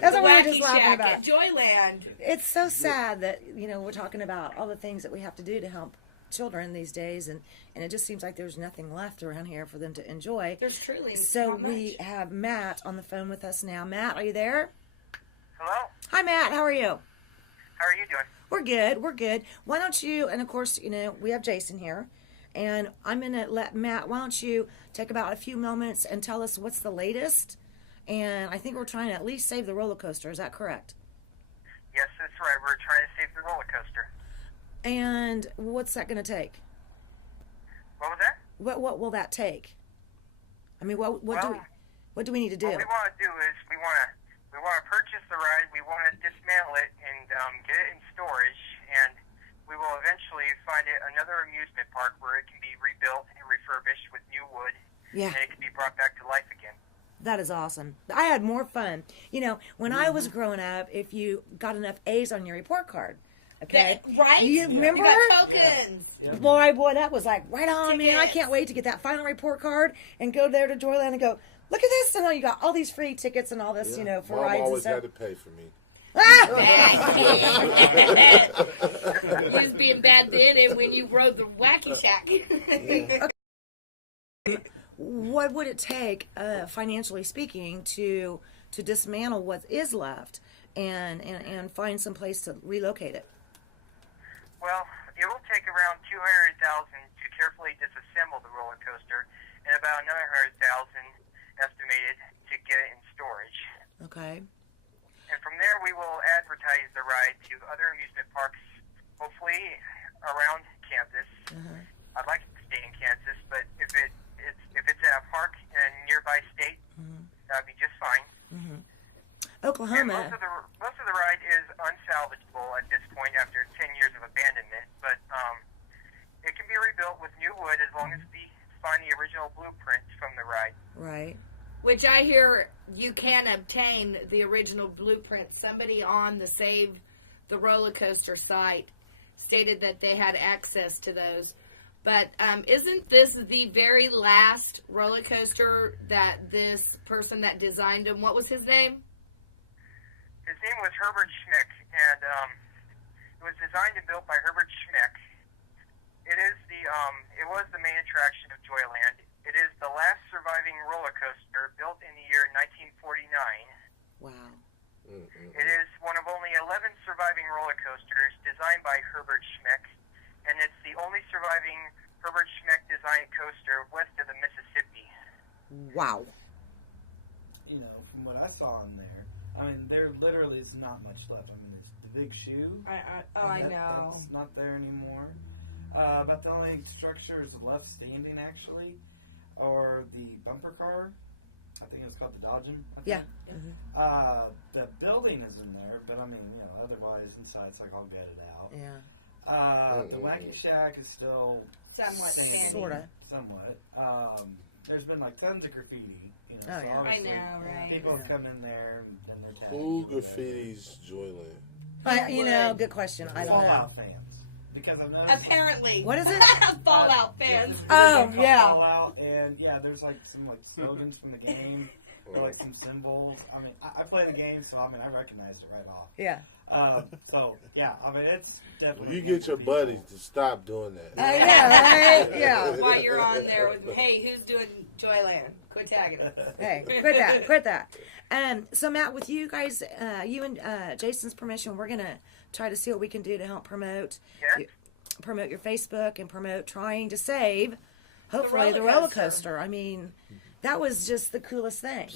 what we were just laughing about. Joyland. It's so sad that, we're talking about all the things that we have to do to help children these days, and it just seems like there's nothing left around here for them to enjoy. There's truly So not we much. have Matt on the phone with us now. Matt, are you there? Hello. Hi, Matt. How are you? How are you doing? We're good. Why don't you, and of course, we have Jason here, and I'm going to let Matt, why don't you take about a few moments and tell us what's the latest? And I think we're trying to at least save the roller coaster. Is that correct? Yes, that's right. We're trying to save the roller coaster. And what's that going to take? What was that? What will that take? I mean, what do we need to do? What we want to do is we want to purchase the ride. We want to dismantle it and get it in storage, and we will eventually find it another amusement park where it can be rebuilt and refurbished with new wood. Yeah. And it can be brought back to life again. That is awesome. I had more fun. When I was growing up, if you got enough A's on your report card, okay? Right? You remember? You got tokens. Boy, that was like right on, man. I Tickets. can't wait to get that final report card and go there to Joyland and go, look at this. And you got all these free tickets and all this, for Mom rides and always stuff. had to pay for me. You was being bad then, and when you rode the Wacky Shack. What would it take, financially speaking, to dismantle what is left and find some place to relocate it? Well, it will take around $200,000 to carefully disassemble the roller coaster, and about another $100,000 estimated to get it in storage. Okay. And from there, we will advertise the ride to other amusement parks, hopefully around Kansas. I'd like it to stay in Kansas, but if it's at a park in a nearby state, that'd be just fine. Oklahoma. And most of the ride is unsalvageable at this point after 10 years of abandonment, but it can be rebuilt with new wood as long as we find the original blueprints from the ride. Right. Which I hear you can obtain the original blueprint. Somebody on the Save the Roller Coaster site stated that they had access to those. But isn't this the very last roller coaster that this person that designed them, what was his name? His name was Herbert Schmick, and it was designed and built by Herbert Schmick. It was the main attraction of Joyland. It is the last surviving roller coaster built in the year 1949. Wow. It is one of only 11 surviving roller coasters designed by Herbert Schmick, and it's the west of the Mississippi. Wow. You know, from what I saw in there, I mean, there literally is not much left. I mean, there's the big shoe. I know. That's not there anymore. About the only structures left standing, actually, are the bumper car. I think it was called the Dodgem. Yeah. The building is in there, but I mean, you know, otherwise inside it's like all gutted out. Yeah. The Wacky Shack is still somewhat standing. Sorta. Somewhat. There's been like tons of graffiti. You know, Oh, so yeah. I know, right? People have come in there and they're tagging. Who graffitis Joyland? You know, good question. I don't know. Fallout fans. Because I've noticed. Apparently. What is it? Fallout fans. Oh, yeah. Fallout, and yeah, there's like some like slogans from the game, or like some symbols. I mean, I play the game, so I mean, I recognized it right off. Yeah. So yeah, I mean, it's definitely. Well, you get your buddies to stop doing that. Yeah, right? Yeah. While you're on there with, hey, who's doing Joyland? Quit tagging us. Hey, quit that. So Matt, with you guys, you and Jason's permission, we're gonna try to see what we can do to help promote your Facebook and promote trying to save, hopefully, the roller coaster. I mean, that was just the coolest thing.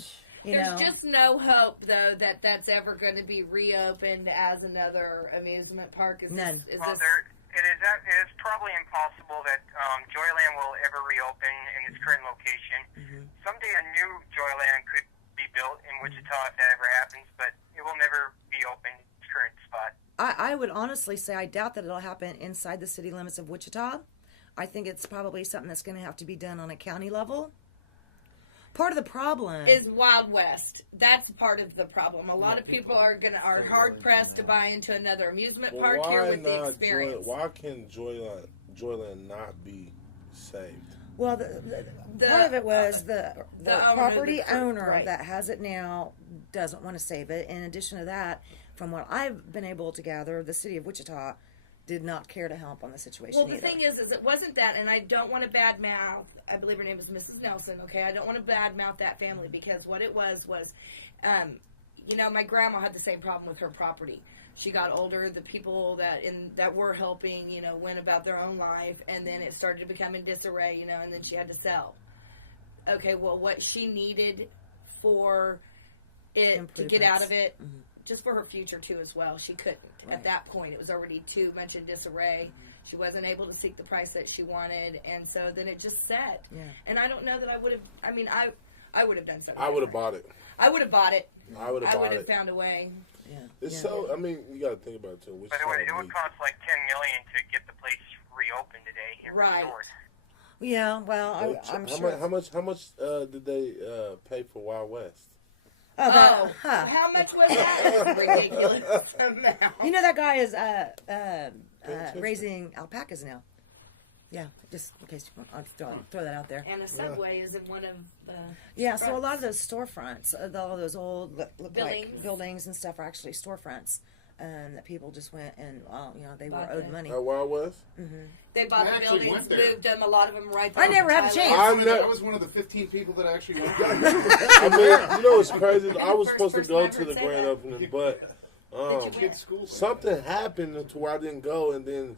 There's just no hope, though, that that's ever going to be reopened as another amusement park. None. It is probably impossible that Joyland will ever reopen in its current location. Someday a new Joyland could be built in Wichita if that ever happens, but it will never be open in its current spot. I would honestly say I doubt that it'll happen inside the city limits of Wichita. I think it's probably something that's going to have to be done on a county level. Part of the problem is Wild West. That's part of the problem. A lot of people are hard pressed to buy into another amusement park here with the experience. Why can Joyland not be saved? Well, part of it was the property owner right. that has it now doesn't want to save it. In addition to that, from what I've been able to gather, the city of Wichita did not care to help on the situation Well, the either. thing is it wasn't that, and I don't want to badmouth, I believe her name is Mrs. Nelson, okay? I don't want to badmouth that family because what it was, you know, my grandma had the same problem with her property. She got older, the people that were helping, you know, went about their own life, and then it started to become in disarray, you know, and then she had to sell. Okay, well, what she needed for it to get out of it, just for her future, too, as well, she couldn't. Right. At that point, it was already too much in disarray. She wasn't able to seek the price that she wanted, and so then it just sat. Yeah. And I don't know that I would have, I mean, I would have done something. I would have bought it. I would have bought it. I would have found a way. Yeah. It's so, I mean, you got to think about it, too. But it would cost like $10 million to get the place reopened today and restored. Yeah, well, I'm sure. How much did they pay for Wild West? How much was that? Ridiculous amount. You know that guy is raising alpacas now. Yeah, just in case you want, I'll throw that out there. And a Subway is in one of the so a lot of those storefronts, all those old buildings and stuff are actually storefronts. That people just went and, you know, they were owed money. At Wild West? They bought the buildings, moved them, a lot of them right there. I never had a chance. I was one of the 15 people that actually went there. I mean, you know what's crazy? I was supposed to go to the grand opening, but something happened to where I didn't go, and then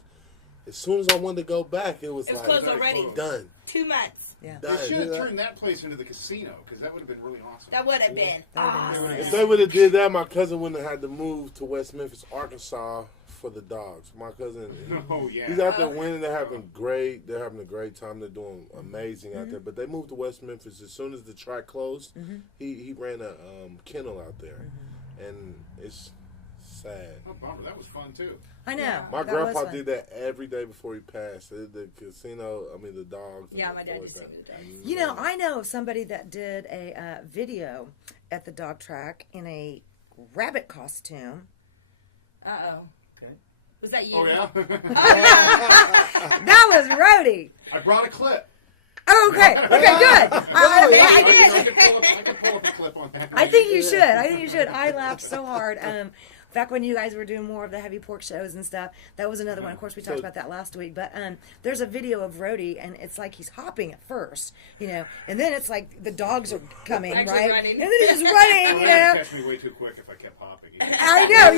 as soon as I wanted to go back, it was like closed already. Done. 2 months. Yeah. They should have turned that place into the casino, because that would have been really awesome. That would have been awesome. If they would have did that, my cousin wouldn't have had to move to West Memphis, Arkansas for the dogs. My cousin, he's out there winning. They're having great. They're having a great time. They're doing amazing out there. But they moved to West Memphis as soon as the track closed. He ran a kennel out there, and it's sad. Oh, bummer. That was fun too. I know. My grandpa did that every day before he passed. The casino, the dogs. Yeah, my dad used to do the dogs. You know, I know of somebody that did a video at the dog track in a rabbit costume. Uh-oh. Okay. Was that you? Oh, yeah? That was Rhodey. I brought a clip. Oh, okay. Okay, good. I can pull up a clip on that. I think you should. I laughed so hard. Back when you guys were doing more of the heavy pork shows and stuff, that was another one. Of course, we talked about that last week. But there's a video of Rhodey, and it's like he's hopping at first, you know, and then it's like the dogs are coming, right? Running. And then he's just running, you know. Catch me way too quick if I kept hopping. I know,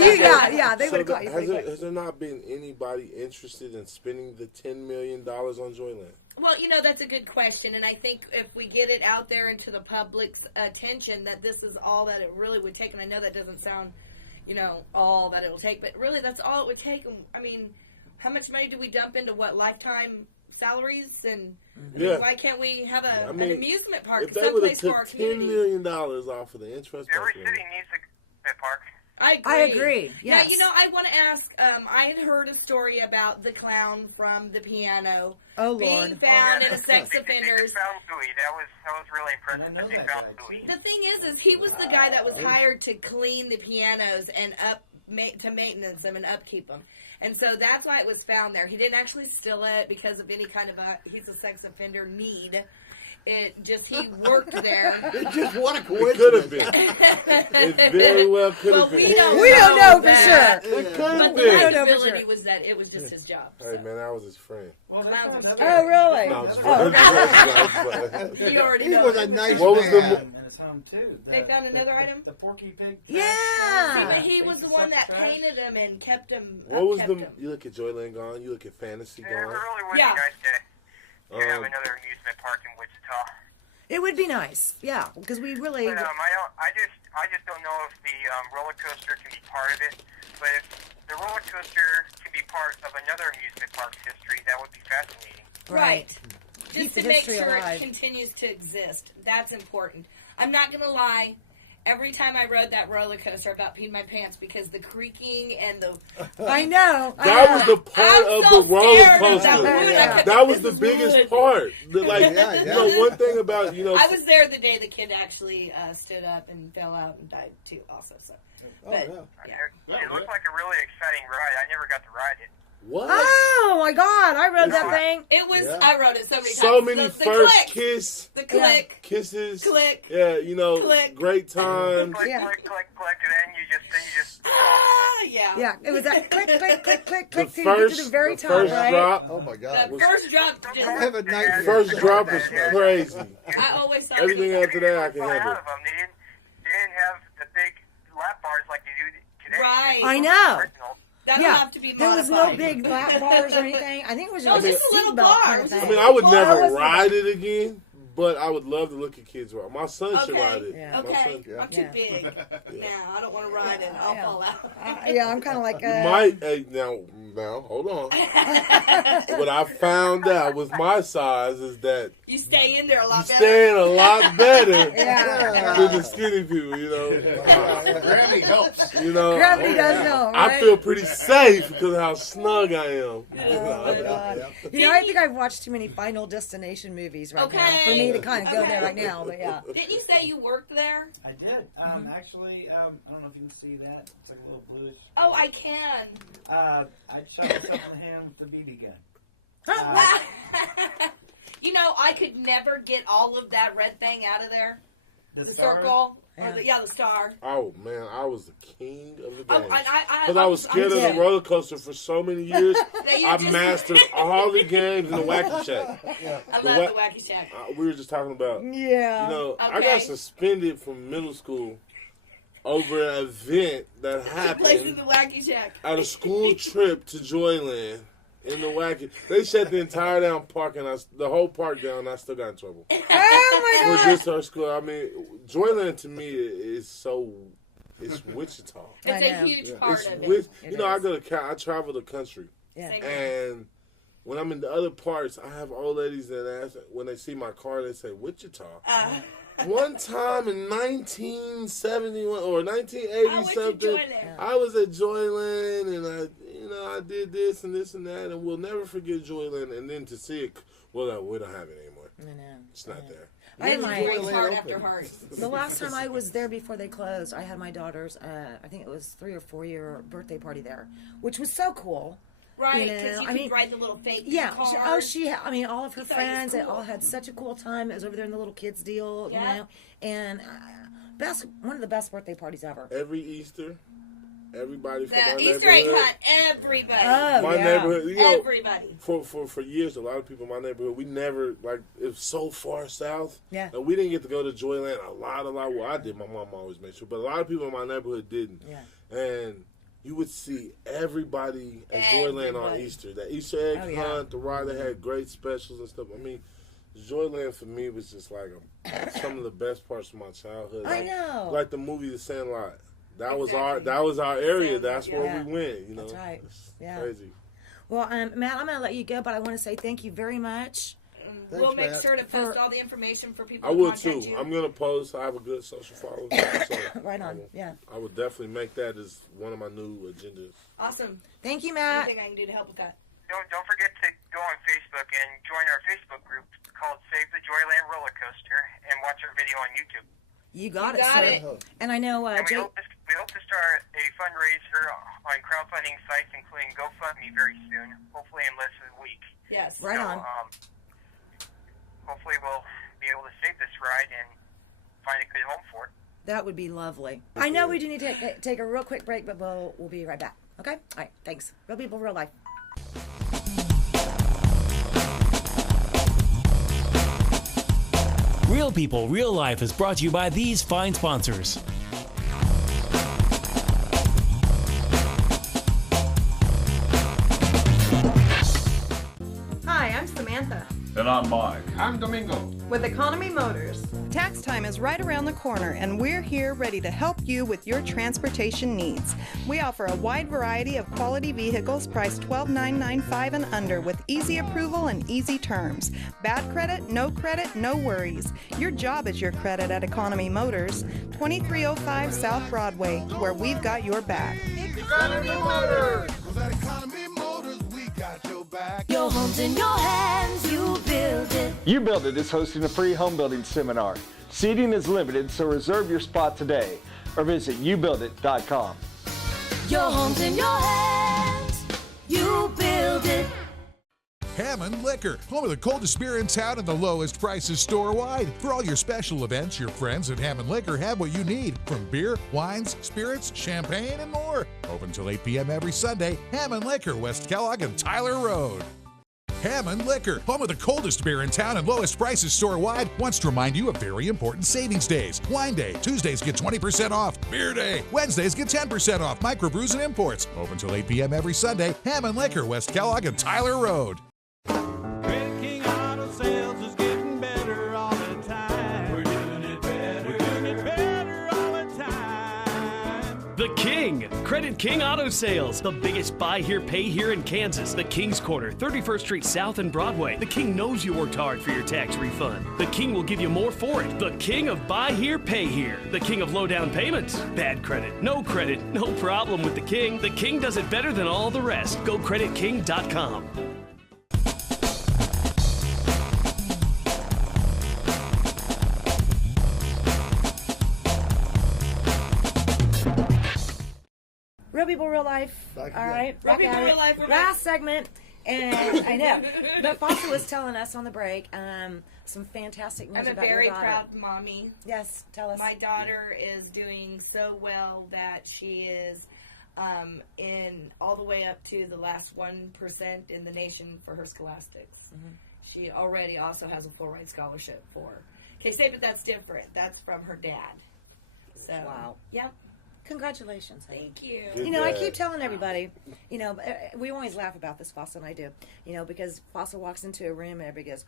yeah, they would have caught you. Has there not been anybody interested in spending the $10 million on Joyland? Well, you know, that's a good question, and I think if we get it out there into the public's attention that this is all that it really would take, and I know that doesn't sound, you know, all that it will take, but really that's all it would take. I mean, how much money do we dump into lifetime salaries, and why can't we have an amusement park if they would have someplace for our took $10 community? million off of the interest Every park, city needs a park. I agree. Yes. Yeah, you know, I want to ask. I had heard a story about the clown from the piano being found in a sex offender's. That was really impressive. They found Louis. The thing is he was the guy that was hired to clean the pianos and to maintenance them and upkeep them. And so that's why it was found there. He didn't actually steal it because of any kind of he's a sex offender need. It just, he worked there. It's just what a it could have coincidence. been. It very well could have been. We don't know for that. sure. It could But have the been. possibility was that it was just his job. Hey, man, I was his friend. Well, Oh, really? No, I was You already He know. was a nice What was the man. in his home too. They found another item? The Porky Pig. See, Yeah. but he was the one that painted him and kept him. What was kept the? him. You look at Joyland Gone. You look at Fantasy It Gone. really would Yeah. be nice to have another amusement park in Wichita. It would be nice. Yeah, because we really. But, I just don't know if the roller coaster can be part of it. But if the roller coaster can be part of another amusement park's history, that would be fascinating. Right. Keep Just the to make history sure alive. it continues to exist. That's important. I'm not going to lie. Every time I rode that roller coaster, I about peed my pants because the creaking and the... I know. That was the part of the roller coaster. That That was the biggest part. Like, Yeah. you know, one thing about, you know, I was there the day the kid actually stood up and fell out and died too also. So, but, It looked like a really exciting ride. I never got to ride it. what? Oh my God! I rode that thing. It was... Yeah. I rode it so many times. So many the first click, kiss, the click, kisses, click. yeah, you know, Click. great times. Click, Yeah. click, click, click, and then you just Yeah. Yeah, it was that click, click, click, click, The click till you get to first, the very the top, first right? drop, Oh my The God. first drop... I have a nightmare. the first drop was crazy. I always thought... Everything it was- after that, I can fly out handle. of them. They didn't have the big lap bars like they do today. Right. I know. Original. That'll Yeah, have to be there was no modified. big lap bars or anything. I think it was No, just a just a little seatbelt bar. kind of I thing. I mean, I would Oh, never wasn't ride it again, but I would love to look at kids ride. My son should Okay. ride it. Yeah. My Okay, son, I'm too Yeah. big. Now I don't want to ride it. I'll Yeah. fall out. Yeah, I'm kind of like. You might, hey, now, hold on. What I found out with my size is that You stay in there a you lot stay in better. a lot better Yeah. than the skinny people, you know. Gravity helps. You know, Gravity does help, I right? feel pretty safe because of how snug I am. Oh my God. Yeah. You know, I think I've watched too many Final Destination movies right now for me to kind of go there right now. But yeah. Didn't you say you worked there? I did. Actually, I don't know if you can see that. It's like a little bluish. Oh, I can. I shot myself in the hand with the BB gun. You know, I could never get all of that red thing out of there. The star? circle. Yeah. Or the star. Oh man, I was the king of the Oh, game. I Because I was scared of the roller coaster for so many years. you I just- mastered all the games in the Wacky Shack. I The love the Wacky Shack. We were just talking about. Yeah. You know, I Okay. got suspended from middle school over an event that Place in happened the Wacky Shack. at a school trip to Joyland in the Wacky. They shut the entire down park and the whole park down. And I still got in trouble Oh my for God. just our school. I mean, Joyland to me is so. It's Wichita. It's I a know. huge part It's of it. Wich- It you know, I is. I travel the country, Yeah. Same. and when I'm in the other parts, I have old ladies that ask when they see my car, they say Wichita. One time in 1971 or 1980 something, I was at Joyland and I did this and this and that, and we'll never forget Joyland. And then to see it, well, we don't have it anymore. I know. It's not there. I had my Heart after heart. the last time I was there before they closed, I had my daughter's. I think it was 3 or 4 year birthday party there, which was so cool. Right, You because know, you I could mean, write the little fake Yeah. cards. I mean, all of her You thought it was friends, they cool. all had such a cool time. It was over there in the little kids deal, Yeah. you know, and one of the best birthday parties ever. Every Easter, everybody from The my Easter egg neighborhood. hunt, everybody. Oh, My yeah. neighborhood, you know, Everybody. for years, a lot of people in my neighborhood, we never, like, it was so far south. Yeah. And we didn't get to go to Joyland a lot. Well, I did. My mom always made sure. But a lot of people in my neighborhood didn't. Yeah. And you would see everybody at Joyland on Easter. That Easter egg hunt, the rider had great specials and stuff. I mean, Joyland for me was just like some of the best parts of my childhood. I know. Like the movie The Sandlot. That was our area. That's where we went. You know, that's right. It's crazy. Well, Matt, I'm going to let you go, but I want to say thank you very much. We'll make sure to post all the information for people I to will contact too. you. I'm going to post. I have a good social following. So right on. I will definitely make that as one of my new agendas. Awesome. Thank you, Matt. Anything I can do to help with that? Don't forget to go on Facebook and join our Facebook group called Save the Joyland Roller Coaster and watch our video on YouTube. You got You it, got sir. it. And I know And we Jake. hope to start a fundraiser on crowdfunding sites, including GoFundMe, very soon. Hopefully in less than a week. Yes. Right on. Hopefully we'll be able to save this ride and find a good home for it. That would be lovely. I know we do need to take a real quick break, but we'll be right back. Okay? All right. Thanks. Real people, real life. Real People, Real Life is brought to you by these fine sponsors. Hi, I'm Samantha And I'm Mike. I'm Domingo. with Economy Motors. Tax time is right around the corner, and we're here ready to help you with your transportation needs. We offer a wide variety of quality vehicles priced $12,995 and under with easy approval and easy terms. Bad credit, no worries. Your job is your credit at Economy Motors, 2305 South Broadway, where we've got your back. Economy Motors. Your home's in your hands, you build it. You Build It is hosting a free home building seminar. Seating is limited, so reserve your spot today or visit youbuildit.com. Your home's in your hands, you build it. Hammond Liquor, home of the coldest beer in town and the lowest prices store-wide. For all your special events, your friends at Hammond Liquor have what you need, from beer, wines, spirits, champagne, and more. Open till 8 p.m. every Sunday. Hammond Liquor, West Kellogg and Tyler Road. Hammond Liquor, home of the coldest beer in town and lowest prices store-wide, wants to remind you of very important savings days. Wine Day, Tuesdays get 20% off. Beer Day, Wednesdays get 10% off. Microbrews and imports. Open till 8 p.m. every Sunday. Hammond Liquor, West Kellogg and Tyler Road. Credit King Auto Sales is getting better all the time. We're doing it better. We're doing it better all the time. The King, Credit King Auto Sales, the biggest buy here, pay here in Kansas. The King's Corner, 31st Street South and Broadway. The King knows you worked hard for your tax refund. The King will give you more for it. The King of buy here, pay here. The King of low down payments. Bad credit, no problem with the King. The King does it better than all the rest. GoCreditKing.com. Real people, real life. Back All again. right. Real back people, at real it. life, we're Last segment. And I know. But Foster was telling us on the break some fantastic news I'm a about very your daughter. proud mommy. Yes, tell us. My daughter is doing so well that she is in all the way up to the last 1% in the nation for her scholastics. Mm-hmm. She already also has a full ride scholarship for K-State, but that's different. That's from her dad. So, Wow. yeah. Congratulations. honey. Thank you. Good You know, I dad. keep telling everybody, you know, we always laugh about this, Foster and I do, you know, because Foster walks into a room and everybody goes,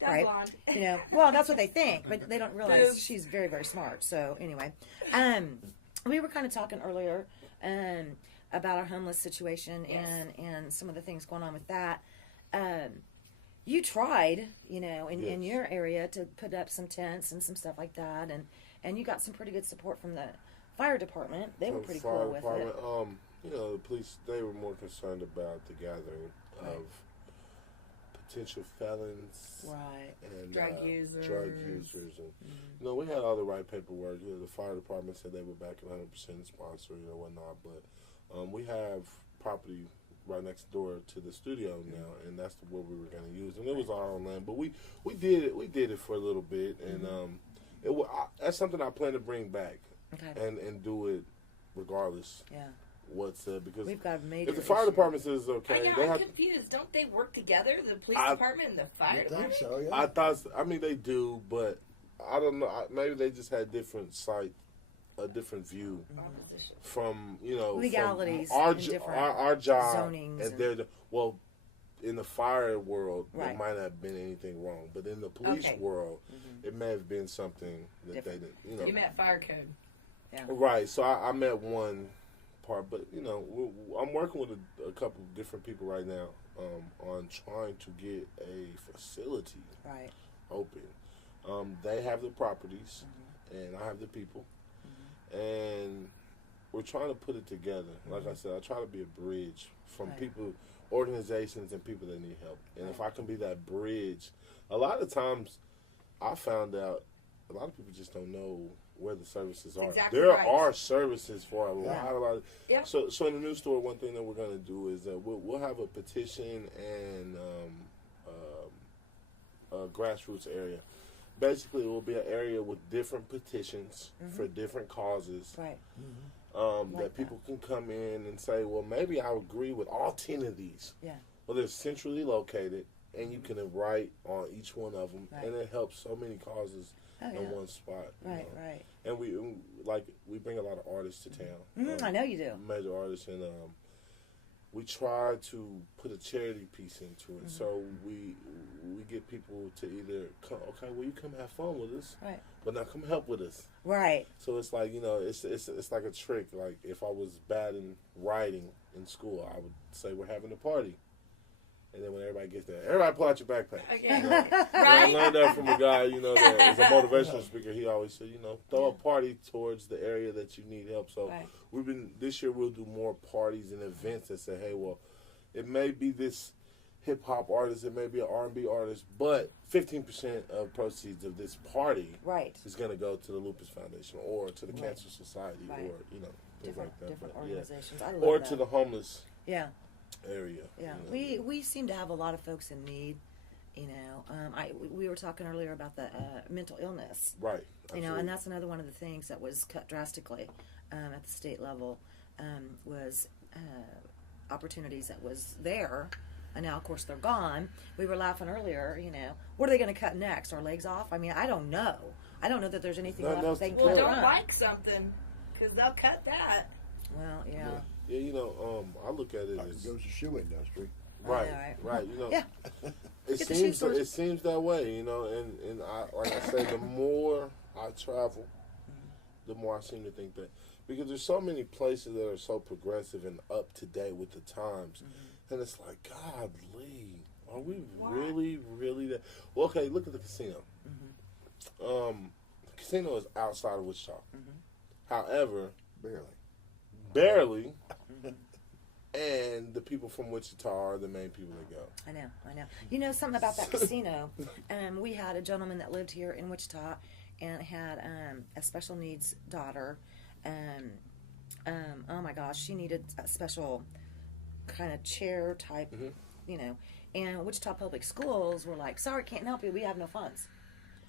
That's right? blonde. You know, well, that's what they think, but they don't realize Boobs. she's very, very smart. So anyway, we were kind of talking earlier about our homeless situation and some of the things going on with that. You tried, you know, in your area to put up some tents and some stuff like that, and you got some pretty good support from the fire department. They were pretty cool with it. You know, the police, they were more concerned about the gathering of potential felons, Right. and Drug users. And you know, we had all the right paperwork. You know, the fire department said they were back 100% sponsor, you know, whatnot. But we have property right next door to the studio now, and that's what we were going to use. And it was our own land, but we did it for a little bit, and that's something I plan to bring back. Okay. And do it regardless. Yeah. What's because We've got a major if the fire issue. department says it's okay, I know, they I'm have. confused. Don't they work together, the police department and the fire I department? think so, yeah. I thought. I mean, they do, but I don't know. Maybe they just had different site a different view from legalities, from and different our job zonings and their well. In the fire world, there Right. might not have been anything wrong, but in the police Okay. world, it may have been something that they didn't. You met fire code. Right. So I met one part, but I'm working with a couple of different people right now on trying to get a facility open. They have the properties, and I have the people, and we're trying to put it together. Like I said, I try to be a bridge from people, organizations, and people that need help. And if I can be that bridge, a lot of times I found out a lot of people just don't know where the services are. Exactly there right. are services for a lot. Yeah. So in the news store, one thing that we're going to do is that we'll have a petition and a grassroots area. Basically, it will be an area with different petitions for different causes. Right. That people can come in and say, well, maybe I agree with all 10 of these. Yeah. Well, they're centrally located, and you can write on each one of them, Right. and it helps so many causes Oh, in yeah. one spot. you Right, know. right. And we bring a lot of artists to town. I know you do. Major artists, and we try to put a charity piece into it. So we get people to either come, okay, well, you come have fun with us, Right. but now come help with us. Right. So it's like, it's like a trick. Like if I was bad in writing in school, I would say we're having a party. And then when everybody gets there, everybody pull out your backpack. Okay. You know? And I learned that from a guy, that is a motivational speaker. He always said, throw a party towards the area that you need help. So this year we'll do more parties and events that say, hey, well, it may be this hip hop artist, it may be an R&B artist, but 15% of proceeds of this party is going to go to the Lupus Foundation or to the Cancer Society or things like that. Different But, organizations. I love or that. to the homeless Yeah. area. Yeah, you know. we seem to have a lot of folks in need. We were talking earlier about the mental illness. Right. And that's another one of the things that was cut drastically at the state level was opportunities that was there, and now of course they're gone. We were laughing earlier. What are they going to cut next? Our legs off? I mean, I don't know. I don't know that there's anything left that they can Well, cut don't around. like something, because they'll cut that. Well, yeah. Yeah, I look at it as goes the shoe industry. Right. Yeah. It seems that way, and I like I say, the more I travel, the more I seem to think that, because there's so many places that are so progressive and up to date with the times, and it's like, golly, are we really that? Well, okay, look at the casino. The casino is outside of Wichita. However, barely. And the people from Wichita are the main people that go. I know. Something about that casino. We had a gentleman that lived here in Wichita and had a special needs daughter. Oh my gosh, she needed a special kind of chair type, And Wichita Public Schools were like, sorry, can't help you. We have no funds.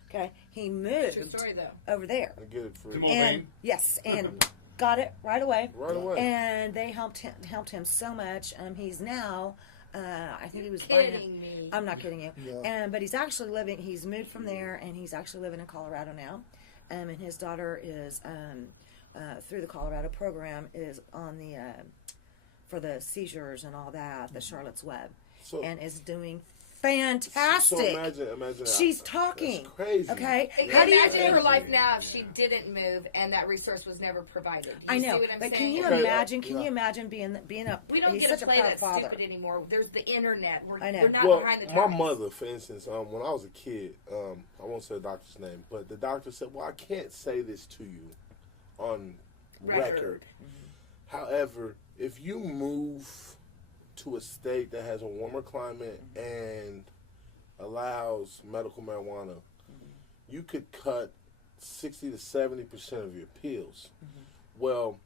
Okay, he moved True story, though. over there. I get it free. Come on, And Bane. yes, and got it right away. Right away. And they helped him so much. He's now, I think he was Kidding me. I'm not kidding you. Yeah. But he's actually living. He's moved from there, and he's actually living in Colorado now. And his daughter is through the Colorado program is on the for the seizures and all that, the Charlotte's Web, and is doing fantastic. So imagine that. She's talking. That's crazy. Okay. How do you imagine her life now if she didn't move and that resource was never provided? Do you I know, see what I'm but saying? can you Okay, imagine? Can you imagine being a? We don't he's get such to a play proud that father. stupid anymore. There's the internet. I know. You're not Well, behind the my times. mother, for instance, when I was a kid, I won't say the doctor's name, but the doctor said, well, I can't say this to you on record. However, if you move to a state that has a warmer climate and allows medical marijuana, you could cut 60 to 70% of your pills. Well,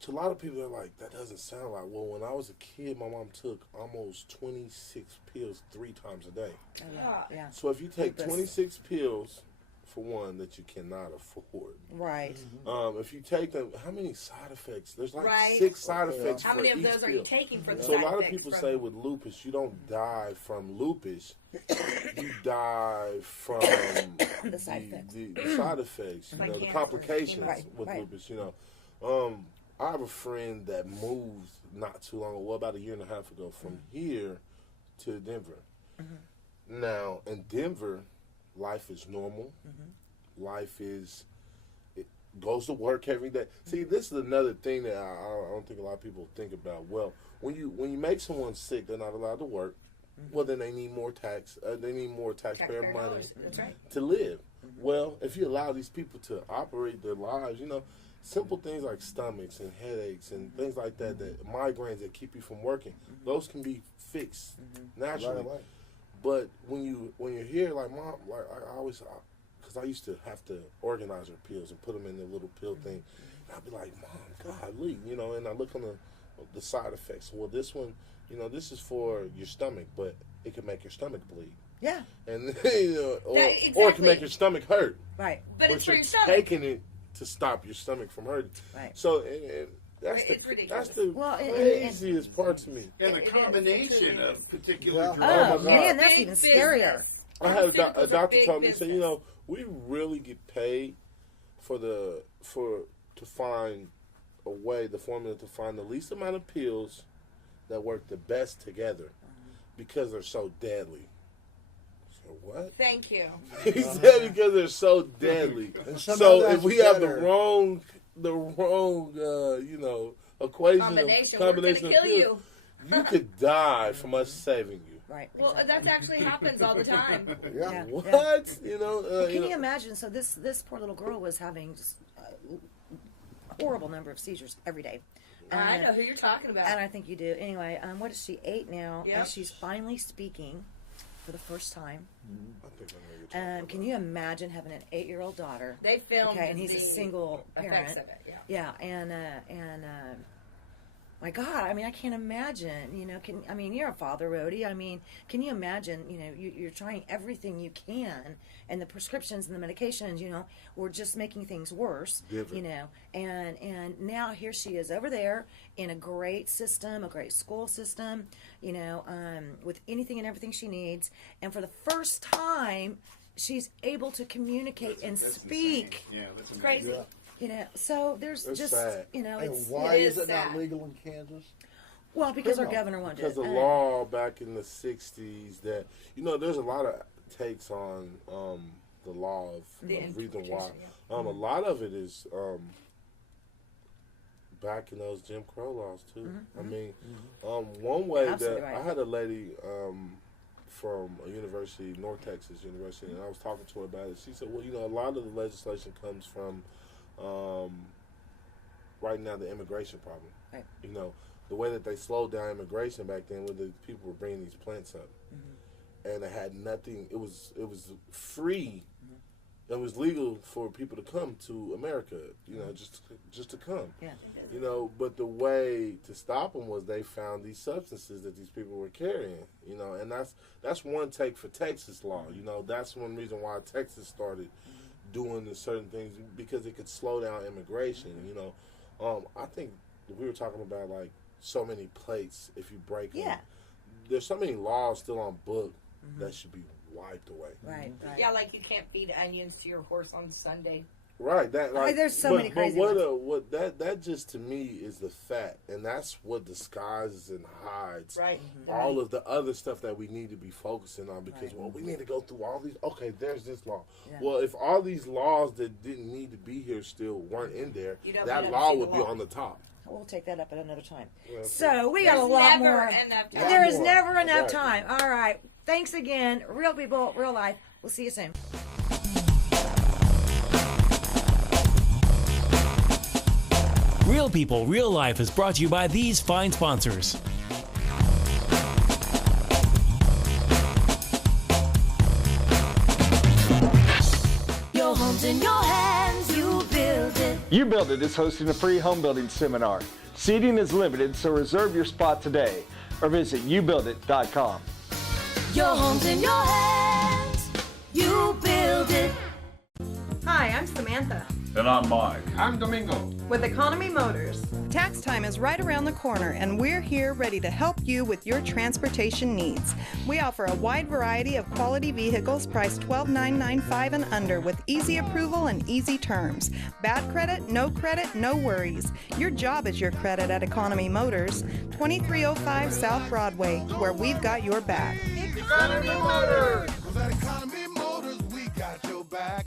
to a lot of people, they're like, that doesn't sound like, well, when I was a kid, my mom took almost 26 pills 3 times a day. Oh, yeah. So if you take Lupus. 26 pills for one, that you cannot afford. Right. If you take them, how many side effects? There's like Right. 6 side effects. How for many of each those are you pill. taking for the So a side lot of effects people from- say with lupus, you don't die from lupus. You die from The side effects. the side effects, Like the cancer. complications Right, with right. lupus. I have a friend that moved not too long ago, well, about a year and a half ago, from here to Denver. Now, in Denver, life is normal. Life is, it goes to work every day. See, this is another thing that I don't think a lot of people think about. Well, when you make someone sick, they're not allowed to work. Well, then they need more taxpayer Taxpayer money dollars, that's right. to live. Well, if you allow these people to operate their lives, simple things like stomachs and headaches and things like that, migraines that keep you from working, those can be fixed naturally. Right away. But when you're here, like Mom, like I always, because I used to have to organize her pills and put them in the little pill thing, and I'd be like, Mom, golly, and I look on the side effects. Well, this one, this is for your stomach, but it can make your stomach bleed. Yeah. And or it can exactly. make your stomach hurt. Right. But it's for you're your stomach. taking it to stop your stomach from hurting. Right. So and that's It's the ridiculous. that's the Well, craziest part to me. And the It is. combination of particular Yeah. drugs. Oh, man, that's Big even business. scarier. I had a Pharmaceuticals are doctor big tell me, say, business. we really get paid to find a way, the formula to find the least amount of pills that work the best together because they're so deadly. So what? Thank you. He said because they're so deadly. And some So of if that's we have the better. wrong equation Combination. of We're combination gonna of kill pills, you could die from us saving you. Right. Well, that actually happens all the time. Yeah. What? Can you imagine? So this poor little girl was having just a horrible number of seizures every day. I know who you're talking about. And I think you do. Anyway, what is she, 8 now? Yep. And she's finally speaking for the first time. I think I know what you're talking Can you imagine having an 8-year-old daughter? They filmed Okay, and he's a the single effects parent. of it, yeah. Yeah, my God, I mean, I can't imagine. You're a father, Rhodey. Can you imagine? You're trying everything you can, and the prescriptions and the medications, were just making things worse. Different. And now here she is over there in a great system, a great school system, with anything and everything she needs, and for the first time, she's able to communicate and speak. Yeah, that's It's crazy. Yeah. So there's It's just, sad. And it's why it is is it not sad. legal in Kansas? well because our criminal. governor wanted Because it. the law back in the 60s that, there's a lot of takes on the law of The reason why. interpretation, A lot of it is back in those Jim Crow laws, too. I mean, one way Absolutely that right. I had a lady from a university, North Texas University, and I was talking to her about it. She said, well, a lot of the legislation comes from right now the immigration problem. Right. The way that they slowed down immigration back then, when the people were bringing these plants up, and it had nothing. It was free. It was legal for people to come to America. Just to come. Yeah. But the way to stop them was they found these substances that these people were carrying. And that's one take for Texas law. That's one reason why Texas started doing the certain things, because it could slow down immigration. I think we were talking about like so many plates if you break them. Yeah. There's so many laws still on book that should be wiped away. Right. Yeah, like you can't feed onions to your horse on Sunday. Right. That like there's so many crazy But ones. what that just to me is the fat, and that's what disguises and hides Right. all of the other stuff that we need to be focusing on, because we need to go through all these. Okay, there's this law. Yeah. Well, if all these laws that didn't need to be here still weren't in there, You don't that need law a would be law. on the top. We'll take that up at another time. Well, So we got a There's lot never more. enough time. There is more. never enough Right. time. All right. Thanks again. Real people, real life. We'll see you soon. Real People, Real Life is brought to you by these fine sponsors. Your home's in your hands, you build it. You Build It is hosting a free home building seminar. Seating is limited, so reserve your spot today or visit youbuildit.com. Your home's in your hands, you build it. I'm Samantha And I'm Mike. I'm Domingo. with Economy Motors. Tax time is right around the corner, and we're here ready to help you with your transportation needs. We offer a wide variety of quality vehicles priced $12,995 and under with easy approval and easy terms. Bad credit, no worries. Your job is your credit at Economy Motors, 2305 South Broadway, where we've got your back. Economy Motors. That economy